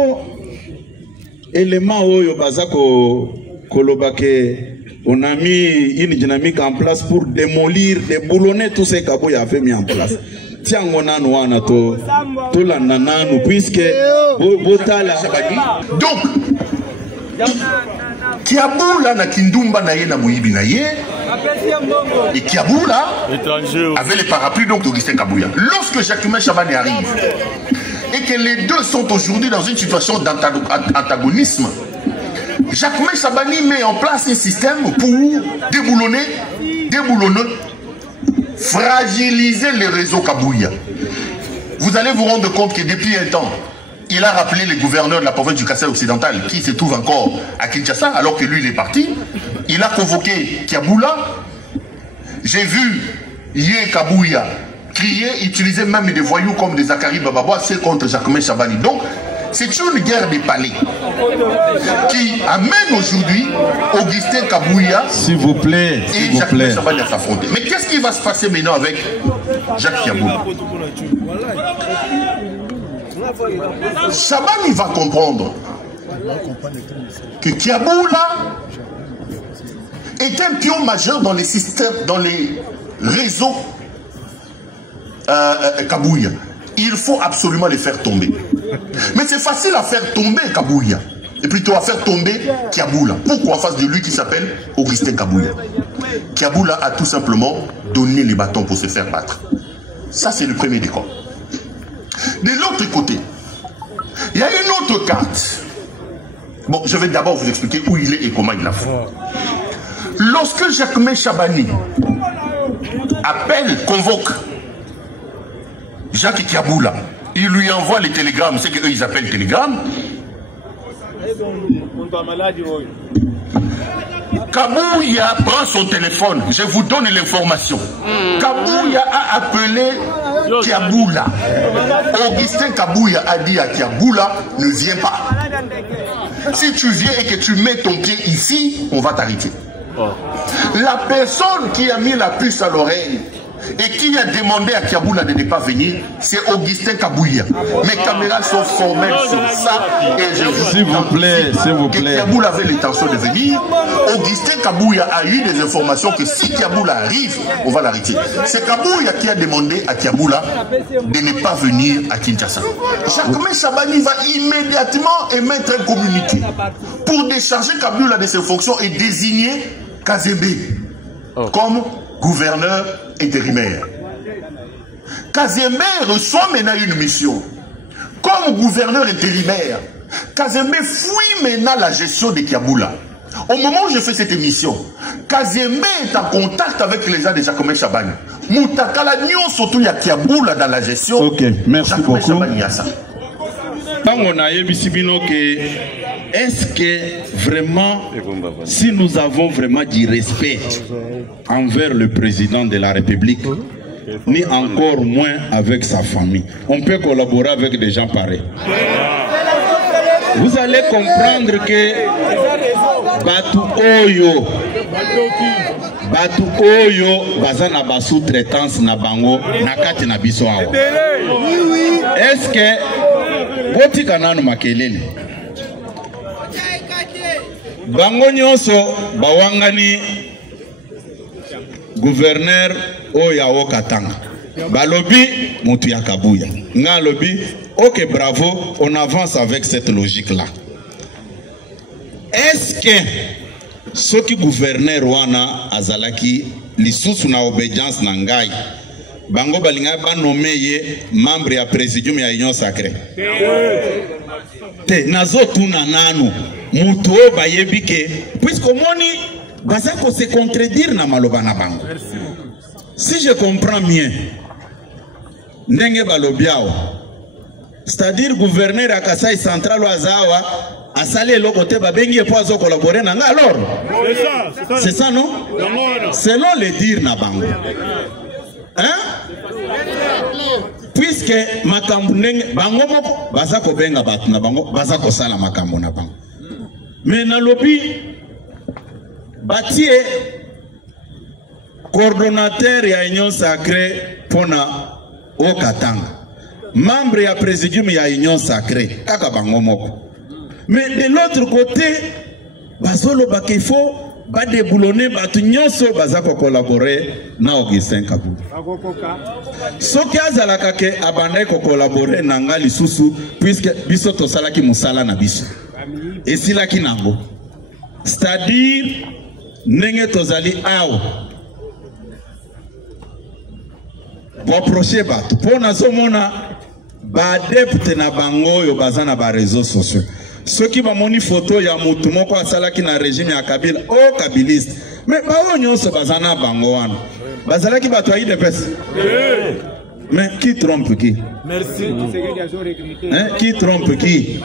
élément oyo bazako kolobake on a mis une dynamique en place pour démolir, déboulonner tout ce que Kabuya a fait mis en place. Tiens on a noana to la nananu puisque botala donc Kiabula na Kindumba na ye na Moyibi na ye et Kiabula avait les parapluies donc d'Augustin Kabouya. Lorsque Jacquemin Chabani arrive et que les deux sont aujourd'hui dans une situation d'antagonisme, Jacquemin Chabani met en place un système pour déboulonner, fragiliser les réseaux Kabouya. Vous allez vous rendre compte que depuis un temps, il a rappelé les gouverneurs de la province du Kassai occidental qui se trouve encore à Kinshasa alors que lui il est parti. Il a convoqué Kiabula. J'ai vu Yé Kabouya crier, utiliser même des voyous comme des Zakari Bababa, c'est contre Jacquemin Chabani. Donc c'est une guerre des palais qui amène aujourd'hui Augustin Kabouya s'il vous plaît, et Jacquemin Chabani à s'affronter. Mais qu'est-ce qui va se passer maintenant avec Jacques Kiabula? Chabani va comprendre que Kiabula est un pion majeur dans les systèmes, dans les réseaux Kabouya. Il faut absolument les faire tomber. Mais c'est facile à faire tomber Kabouya et plutôt à faire tomber Kiabula. Pourquoi en face de lui qui s'appelle Augustin Kabouya? Kiabula a tout simplement donné les bâtons pour se faire battre. Ça c'est le premier décor. De l'autre côté, il y a une autre carte. Bon, je vais d'abord vous expliquer où il est et comment il l'a fait. Lorsque Jacquemin Chabani appelle, convoque Jacques Kiabula, il lui envoie les télégrammes, c'est qu'eux ils appellent télégrammes. Kabouya prend son téléphone, je vous donne l'information. Kabouya a appelé Kiabula. Augustin Kabouya a dit à Kiabula, ne viens pas. Si tu viens et que tu mets ton pied ici, on va t'arrêter. La personne qui a mis la puce à l'oreille et qui a demandé à Kiabula de ne pas venir, c'est Augustin Kabouya. Mes caméras sont formelles sur ça et je vous s'il vous plaît, que Kiabula avait l'intention de venir. Augustin Kabouya a eu des informations que si Kiabula arrive, on va l'arrêter. C'est Kabouya qui a demandé à Kiabula de ne pas venir à Kinshasa. Jacquemin Chabani va immédiatement émettre un communiqué pour décharger Kabouya de ses fonctions et désigner Kazembe comme gouverneur intérimaire. Kazembe reçoit maintenant une mission. Comme gouverneur intérimaire, Kazembe fouille maintenant la gestion de Kiaboula. Au moment où je fais cette émission, Kazembe est en contact avec les gens de Jacome Chabani. Moutakala Nyon surtout il y a Kiaboula dans la gestion. Ok, merci Jacome beaucoup. Chabani, est-ce que vraiment, si nous avons vraiment du respect envers le président de la République, ni encore moins avec sa famille, on peut collaborer avec des gens pareils? Vous allez comprendre que Batu Oyo bazana ba sous-traitance na bango na kati na biso awa. Est-ce que botika nanu makelele bango nyonso bawangani gouverneur oya Okatanga balobi mutu ya Kabuya nga lobi ok bravo, on avance avec cette logique là. Est-ce que ce qui gouverneur wana azalaki lisusu na obédience na ngai bango balinga ba nommé ye membre ya présidium ya union sacrée te nazo tuna nanu mutu o bayebi ke puisque moni baza ko se contredire na maloba na bango. Si je comprends bien ndenge balobiao, c'est-à-dire gouverneur à Kasai central ou Azawa a salé le côté babengi et poiso collaborer nanga alors c'est ça non, selon les dires na bango hein, puisque makambo ndenge bango moko baza ko benga batu na bango baza ko sala makambo na bango mais na lobi batie coordonnateur ya union sacrée pona Okatanga, membre ya présidium ya union sacrée kaka bango moko. Mais de l'autre côté bazolo bakefo ba déboulonner batu nyonso baza ko collaborer na Augustin Kabuya. Soki azalaka ke abandai ko collaborer na nga lisusu puisque biso to salaki musala na biso esilaki nango, c'est-à-dire ndenge tozali awa boproche batu po nazomona ba adepte na bango yo baza na ba réseaux sociaux. Ceux qui bamoni photo ya mutu moko asalaki na régime ya Kabila o kabiliste, mais ba nyonso baza na bango wana bazalaki batu ayi de pesa. Mais qui trompe qui? Merci. Hein? Qui trompe qui?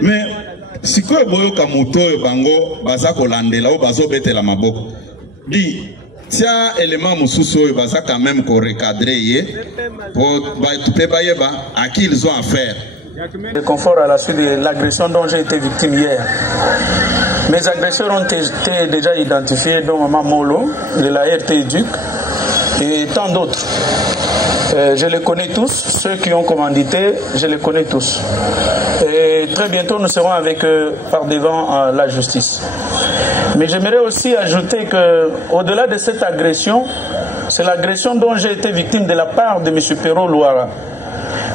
Mais sikoyo boyoka mutu oyo bango baza kolandela o bazo betela maboko di tiens élément mususu baza quand même ko recadrer pour à qui ils ont affaire. Le confort à la suite de l'agression dont j'ai été victime hier. Mes agresseurs ont été déjà identifiés, dont Maman Molo, de la RT Duc et tant d'autres. Je les connais tous, ceux qui ont commandité, je les connais tous. Et très bientôt nous serons avec eux par devant la justice. Mais j'aimerais aussi ajouter que, au-delà de cette agression, c'est l'agression dont j'ai été victime de la part de M. Perrault Louara.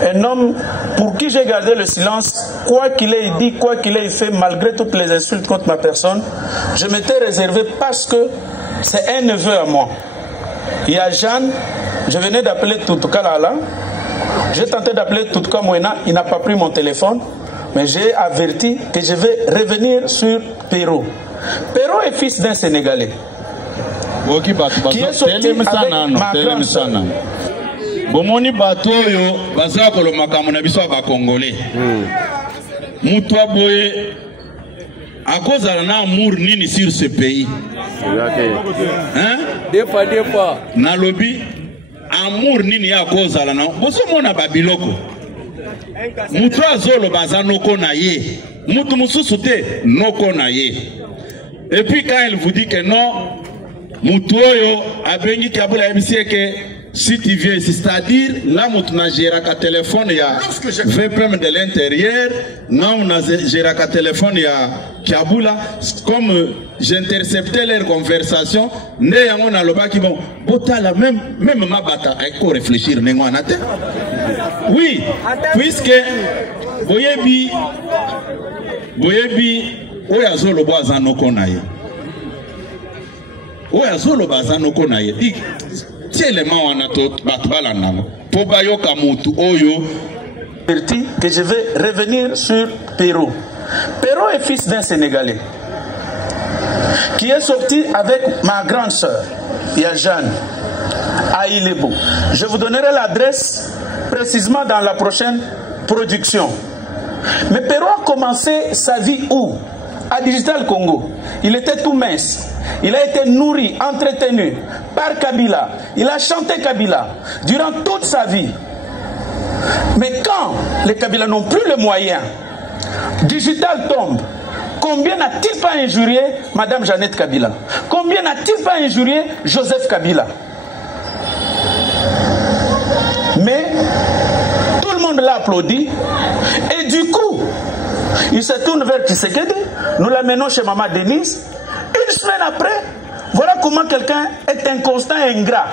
Un homme pour qui j'ai gardé le silence, quoi qu'il ait dit, quoi qu'il ait fait, malgré toutes les insultes contre ma personne, je m'étais réservé parce que c'est un neveu à moi. Il y a Jeanne, je venais d'appeler Toutuka Lala, j'ai tenté d'appeler Toutuka Mouena, il n'a pas pris mon téléphone, mais j'ai averti que je vais revenir sur Perrault. Perrault est fils d'un Sénégalais qui est sorti avec ma grande soeur. Bomoni batoyo baza kolo makambo na biso ba congolais. Mutu aboye akozala na amour nini sur ce pays. Hein? Des fois. Na lobi amour nini ya akozala na boso mona babiloko. Mutu azolo baza noko na ye. Mutu mususu te noko na ye. Et puis quand il vous dit que non, mutu oyo abengi kabula MCK que si tu viens ici, c'est-à-dire là mutu na géré ka téléphone ya VPM de l'intérieur, non on a géré ka téléphone ya Kabula, comme j'interceptais leur conversation, ne yango na lobaki bon, botala même ma bata ko réfléchir nengo anate. Oui, puisque boyebi oya zolo boza noko na ye. oyo azoloba aza noko na ye ti élément wana bato balandango mpo bayoka mutu oyo que je vais revenir sur Perrault. Perrault est fils d'un Sénégalais qui est sorti avec ma grande sœur, Jeanne, à Ilebo. Je vous donnerai l'adresse précisément dans la prochaine production. Mais Perrault a commencé sa vie où? À Digital Congo. Il était tout mince. Il a été nourri, entretenu par Kabila. Il a chanté Kabila durant toute sa vie. Mais quand les Kabila n'ont plus les moyens, Digital tombe. Combien n'a-t-il pas injurié Madame Jeannette Kabila? Combien n'a-t-il pas injurié Joseph Kabila? Mais tout le monde l'a applaudi. Et du coup, il se tourne vers Tshisekedi. Nous l'amenons chez Maman Denise. Une semaine après, voilà comment quelqu'un est inconstant et ingrat.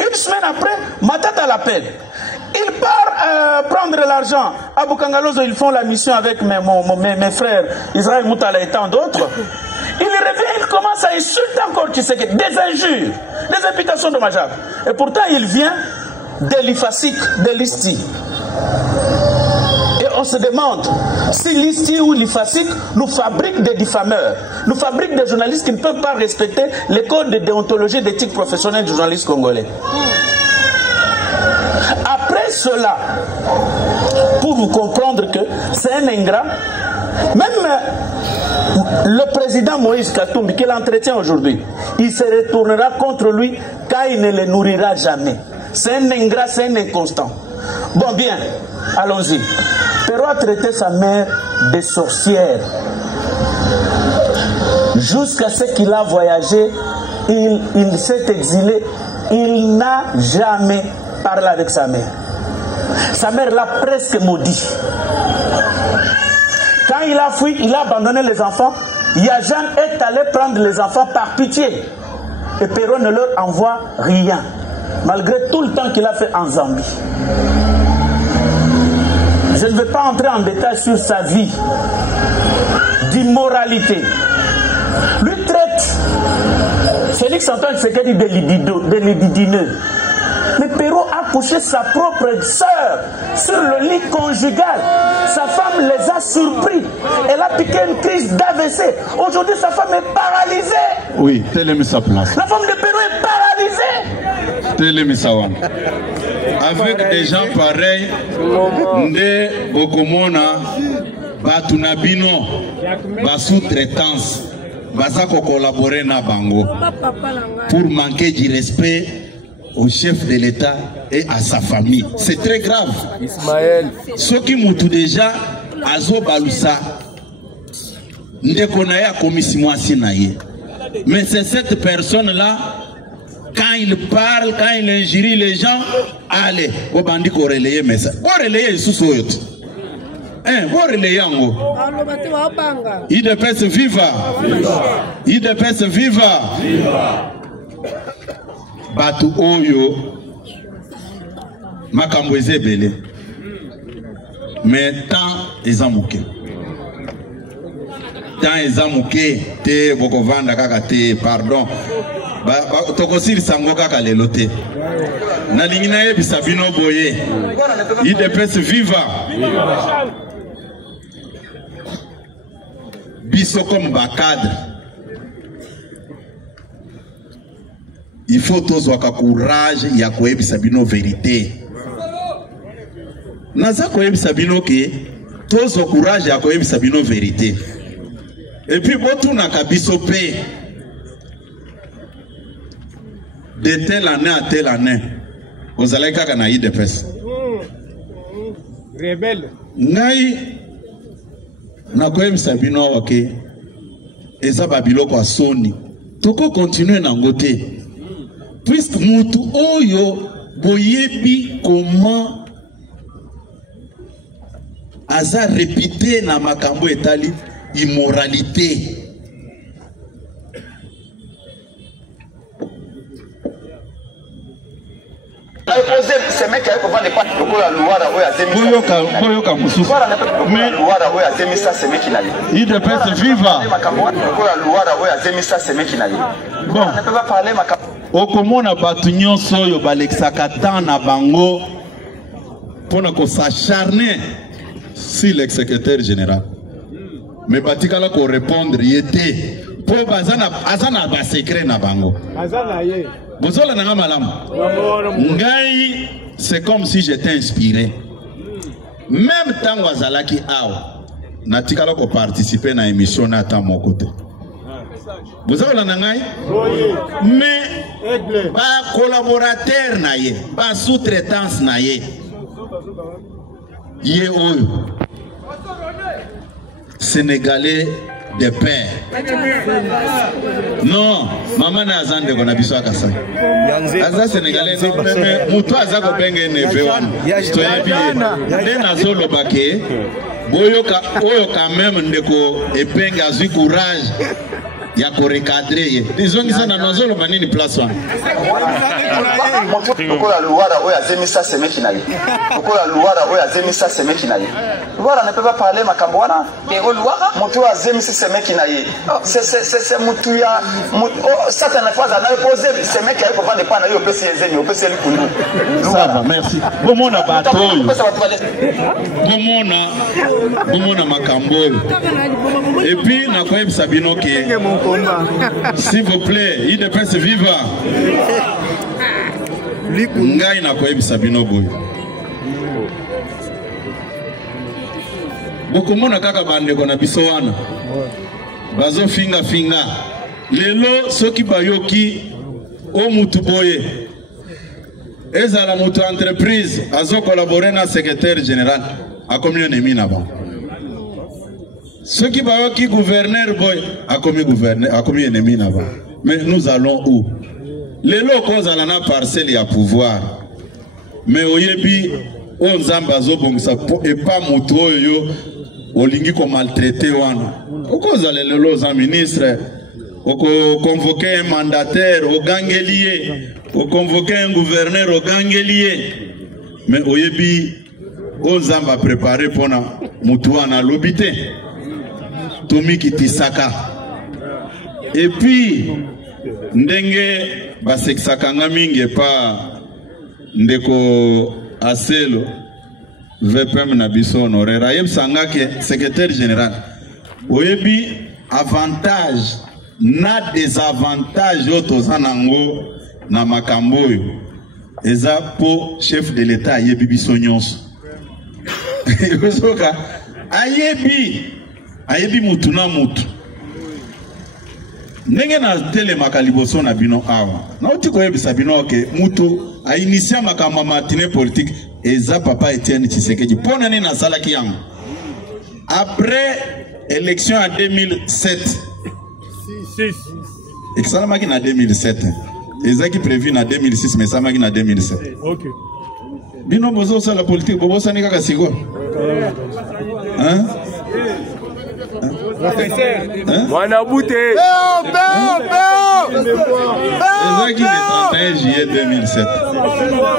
Une semaine après, Matata l'appelle. Il part prendre l'argent. À Bukangalozo, ils font la mission avec mes frères, Israël Moutala et tant d'autres. Il revient, il commence à insulter encore Tshisekedi, des injures, des imputations dommageables. Et pourtant, il vient de l'IFASIC, de l'ISTI. Et on se demande si l'ISTI ou l'IFASIC nous fabrique des diffameurs, nous fabrique des journalistes qui ne peuvent pas respecter les codes de déontologie d'éthique professionnelle du journaliste congolais. Après cela, pour vous comprendre que c'est un ingrat, même le président Moïse Katumbi, qui l'entretient aujourd'hui, il se retournera contre lui car il ne le nourrira jamais. C'est un ingrat, c'est un inconstant. Bon, bien, allons-y. Perrault a traité sa mère de sorcière. Jusqu'à ce qu'il a voyagé, il s'est exilé. Il n'a jamais parlé avec sa mère. Sa mère l'a presque maudit. Quand il a fui, il a abandonné les enfants. Jeanne est allé prendre les enfants par pitié. Et Perrault ne leur envoie rien. Malgré tout le temps qu'il a fait en Zambie. Je ne vais pas entrer en détail sur sa vie d'immoralité. Lui traite Félix Antoine Tshisekedi de libidineux. Mais Perrault a couché sa propre sœur sur le lit conjugal. Sa femme les a surpris. Elle a piqué une crise d'AVC. Aujourd'hui, sa femme est paralysée. Oui, telle est sa place. La femme de Perrault est paralysée. Telle est sa one. Avec des gens pareils, Nde Bokomona, Batunabino, ba sous-traitance, Bazako collaborer na bango pour manquer du respect au chef de l'État et à sa famille. C'est très grave. Ismaël. Ce qui moutou déjà, Azo Baloussa, Ndekonaye a commis 6 mois sinaye. Mais c'est cette personne-là, quand il parle, quand il injurie les gens, allez, au bandit qu'on relaye, mais ça. On relaye sous soyot. Vous relayez en haut. IDPS viva. IDPS viva. Batu Oyo. Makamboise Bele. Mais tant ils ont mouké. Tant ils ont mouké. Te Bokovanda Kakate, pardon. Tokosiri sango kaka lelote. Na lingina ye bisabino boye. IDPS viva. Biso comme cadre. Il faut tous avoir courage ya koyebi sabino vérité. Naza koyebi sabino ke tous au courage ya koyebi sabino vérité. Et puis botu na kabiso pe de telle année à telle année. Vous allez kaka na IDPS. Rebelle. Ngai na koyebisa bino ok eza babiloko ya soni toko continuer nango te puisque mutu oyo boyebi comment aza répété na makambo etali immoralité. Ces mecs qui avaient pour vendre des pâtes locaux boyoka mosusu IDPS viva bon okomona bato nyonso oyo balekisaka temps na bango mpona kosacharne si l'ex-secrétaire général mais batikala korépondre ye te mpo aza na basekret na bango bozola nanga malamu ngai c'est comme si j'étais inspiré même ntango azalaki awa natikala koparticipe na émission na ata moko te bozola na ngai mais ba-collaborateur na ye ba-sous-traitance na ye ye oyo Sénégalais de père. Non, maman n'a pas de qu'on a besoin de ça. Aza Sénégalais, mais muto aza ko benge ne bewan. To yebi, ne nazolo bake. Boyoka, oyo quand même ndeko epenga azu courage. Ya ko recadrer. Disons que ça na nazolo manini place wana. Okola luwara oya zemisa semeki na ye. Okola luwara oya zemisa semeki na ye. Luwara ne peut pas parler makambo wana. Et luwara mutu wa zemisa semeki na ye. C'est mutu ya certaines fois na poser semeki ya ko va dépendre yo pesi ezeni yo pesi likundu. Ça va, merci. Bomona batoyo. Bomona makambo. Et puis na kwa Sabino ke s'il vous plaît, il ne peut se vivre. Ngai na kwa Sabino boy. Bokomona kaka bande kona biso wana. Bazo finga. Lelo soki bayoki o mutu boye. Ezala mutu entreprise azo collaborer na secrétaire général a combien ennemi na ba. Ceux qui va qui gouverneur boy a commis ennemi là-bas. Mais nous allons où? Les locaux à la parcelle et à pouvoir. Mais au yebi on zambazo bongsa et pas muto yo olingi ko maltraiter wana. Au cause les lolos en ministre, au convoquer un mandataire au gangelier, au convoquer un gouverneur au gangelier. Mais au yebi on zamba préparer pour na muto wana lobité. Tomi Kitisaka. Et puis, ndenge basekisaka mingi pa ndeko Aselo VPM na biso honoraire ayeb sangake secrétaire général. Oyebi avantage na désavantage otozanango na makamboyo. Eza po chef de l'état ayebi biso nyonso. Yosoka ayebi mutu na mutu ndenge na telemaka liboso na bino awa na oti koyebisa bino ke mutu ainitia makambo matinée politique eza papa Etienne Tshisekedi pona nini nasalaki yango après élection en 2007 ekisalamaki na 2007 ezaki prévu na 2006 mais esalamaki na 2007 okay. Bino bozosala politique bobosani kaka siko hein? Wanabute ezaki le 31 juillet 2007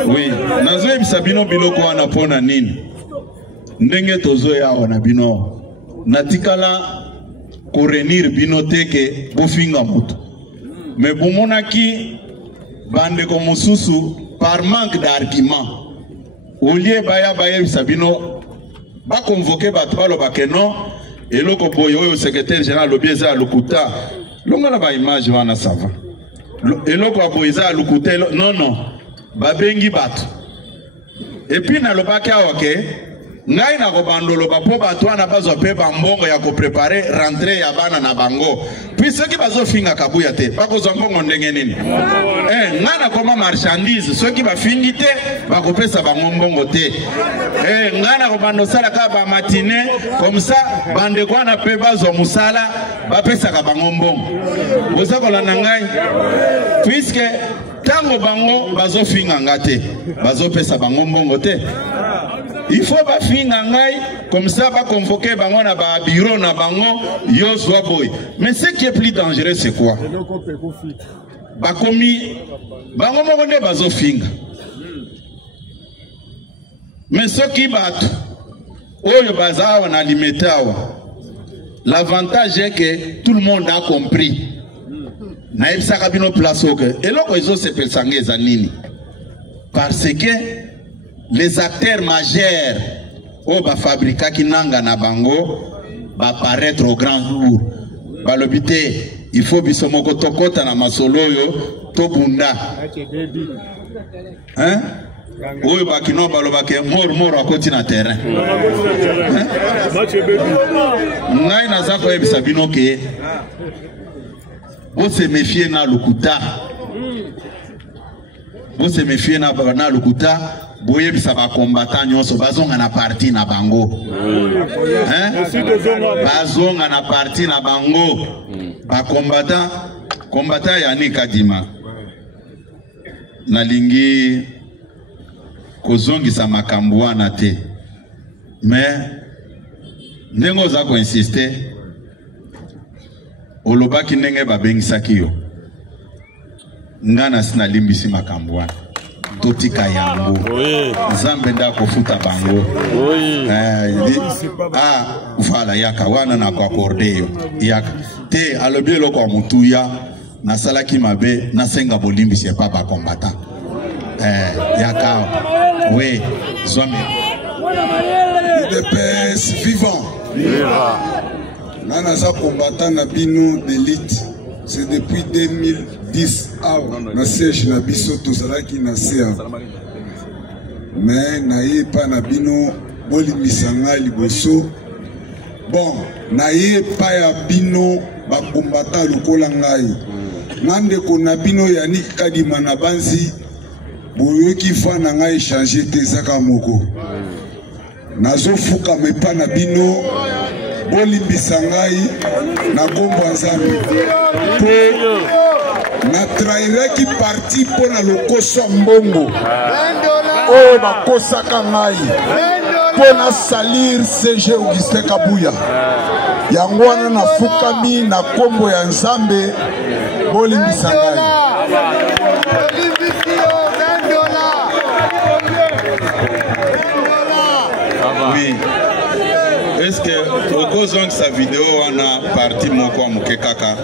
oui nazoyebisa Sabino biloko wana pona nini ndenge tozoya wana bino natikala korenir bino teke bofinga mutu mais bomonaki bandeko mosusu par manque d'argument au lieu bayebisa bino baconvoquer bato baloba ke non eloko boye oyo secrétaire général lobieza lukuta longa ba image wana sava eloko aboyeza lukuta non babengi bato et puis na lobaki awake ngai na kobandolo bapo bato wana bazwa pe bambongo ya ko préparer rentrée ya bana na bango puis ceux qui bazo finga kabuya te bakozwa mbongo ndenge nini ngana koma marchandise ceux qui bafingi te bakopesa bango mbongo te ngana kobando sala ka ba matinée comme ça bande kwa na pe bazwa musala bapesa ka bango mbongo bozakola na ngai puisque tango bango bazo finga ngate bazo pesa bango mbongo te. Il faut pas finir comme ça, pas convoquer bango na ba bureau na bango yo soit boy. Mais ce qui est plus dangereux c'est quoi? Ba komi bango mo ne bazo finga. Mais ce qui bat, oyo baza on a limité. L'avantage est que tout le monde a compris. Naïbsa kabino place au que. Et là, ils ont se pesangé zanini. Parce que les acteurs majeurs, au ba fabrica qui nanga na bango, va paraître au grand jour. Ba lobité, il faut bisomoko tokota na masolo yo, to bunda. Hein? Oui, bah qui n'ont pas le bac mort à côté na terrain. Naï na zako ebi sabino ke. Vous se méfiez na lukuta. Vous se méfiez na lukuta. Boye bisa ba combattant nyonso bazonga na parti na bango. Hein? Bazonga na parti na bango. Ba combattant yani kadima. Na lingi kozongisa makambo wana te. Mais ndenge oza ko insister olobaki ndenge babengisaki yo ngana sina limbisi makambo wana totika yango Nzambe nda kofuta bango voilà yaka wana na ko accorder yo yaka te alobi eloko mutuya na salaki mabe na senga bolimbisi pa ba combattant yaka oui zomi UDPS vivant. Nanaza combattant na bino d'élite. C'est depuis 2010 na siège na biso tozalaki na CA. Mais naye pa na bino bolimbisa ngai liboso. Bon, naye pa ya bino ba combattant lokola ngai. Nandeko na bino Yannick Kadima na banzi boyoki fa na ngai changer te zaka moko. Nazo fuka mepa na bino bolimbisa ngai na kombo Nzambe na trahiraki parti po na lokoso mbongo oyo bakosaka ngai po na salir CG Augustin Kabuya yango wana nafukami na kombo ya Nzambe bolimbisa ngai. Oui. Est-ce que okozong sa vidéo wana parti moko amuke kaka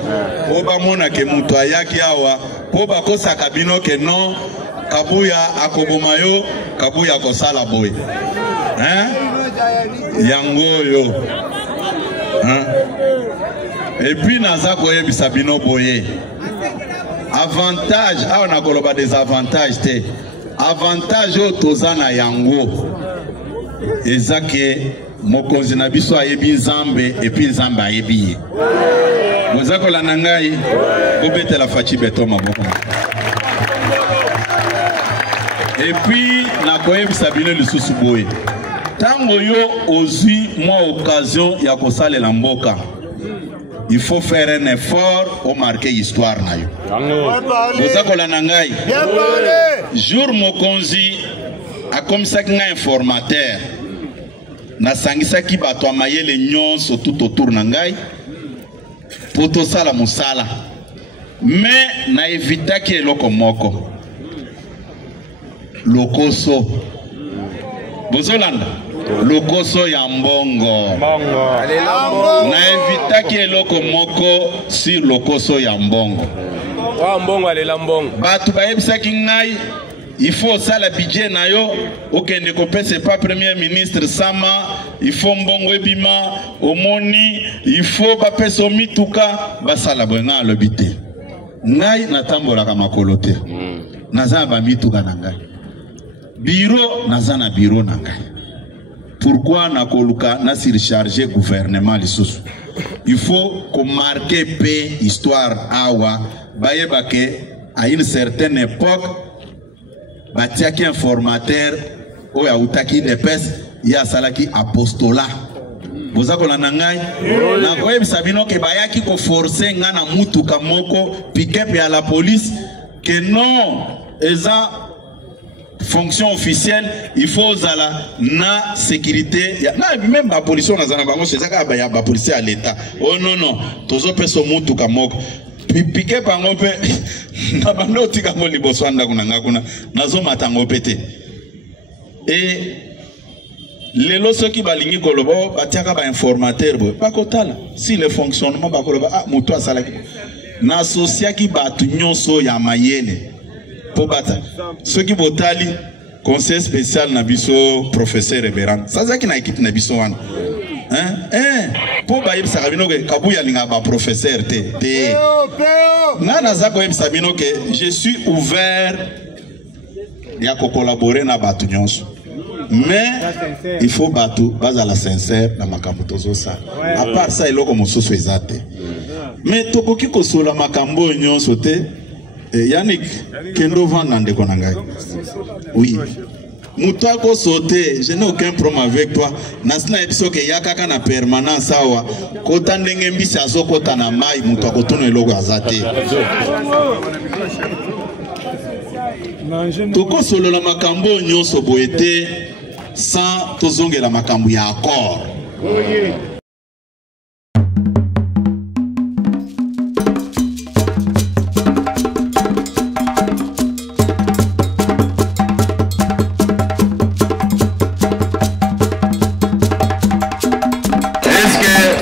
oba mona ke mutu ayaki awa po bakosa kabino ke non Kabuya akoboma yo Kabuya kosala boy hein yango yo hein et puis naza koyebisa bino boye avantage awa na koloba des avantages te avantage o tozana yango ezake mokonzi na biso ayebi Nzambe et puis Nzambe ayebi ye mozako la nangai obetela fachi beto maboko et puis na koyebisa bino lisusu boye tango yo ozwi moi occasion ya kosalela mboka il faut faire un effort au marquer histoire na yo mozako la nangai jour mokonzi akomisaki nga informateur nasangisaki bato amayele nyonso tout autour na ngai po tosala mosala mais na evitaki eloko moko lokoso bozolanda lokoso ya mbongo na evitaki eloko moko sur lokoso ya mbongo bato bayebisaki ngai il faut ça la budget na yo okende kopesa pas premier ministre sama il faut mbongo ebima omoni il faut ba pesa mituka basala bona lobité ngai natambola ka makolo te naza ba mituka na ngai bureau naza na bureau na ngai pourquoi na koluka na surcharger gouvernement lisusu il faut qu'on marque pe histoire awa bayeba ke à une certaine époque batiaki informateur oya utaki depes ya salaki apostolat bozako na ngai na koyebisa bino ke bayaki ko forcer nga na mutuka moko pick-up ya la police que non eza fonction officielle il faut zala na sécurité ya na même ba police on azana bango c'est ça ka ba police à l'état oh non non tozo peso mutuka moko piqué pango pe na bando tika ngo liboso anda kuna ngakuna nazo matango pete et lelo soki balingi koloba batiaka ba informateur bo bakotala si le fonctionnement bakoloba ah moto asalaki na associaki batu nyonso ya mayele po bata soki botali conseil spécial na biso professeur Reverend sazaki na équipe na biso wana po bayebisaka bino ke Kabuya linga ba professeur te nga naza koyebisa bino ke je suis ouvert ya collaborer na batu nyonso mais il faut batu bazala sincère na makambo tozosa à part ça eloko mosusu eza te mais tokoki kosola makambo nyonso te Yannick kendo vanda ndeko na ngai oui muta ko sauter je n'ai aucun problème avec toi nasina ebiso ke yakaka na permanence awa kota ndenge mbisi azokota na mai muta ko tuna eloko azate toko solo la makambo nyonso boete sans tozongela makambo ya accord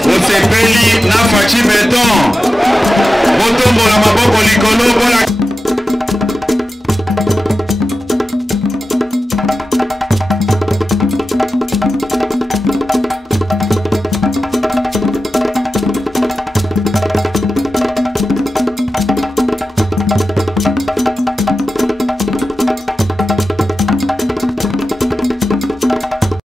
Osepeli na fachi beton. Motombo la maboko likolo.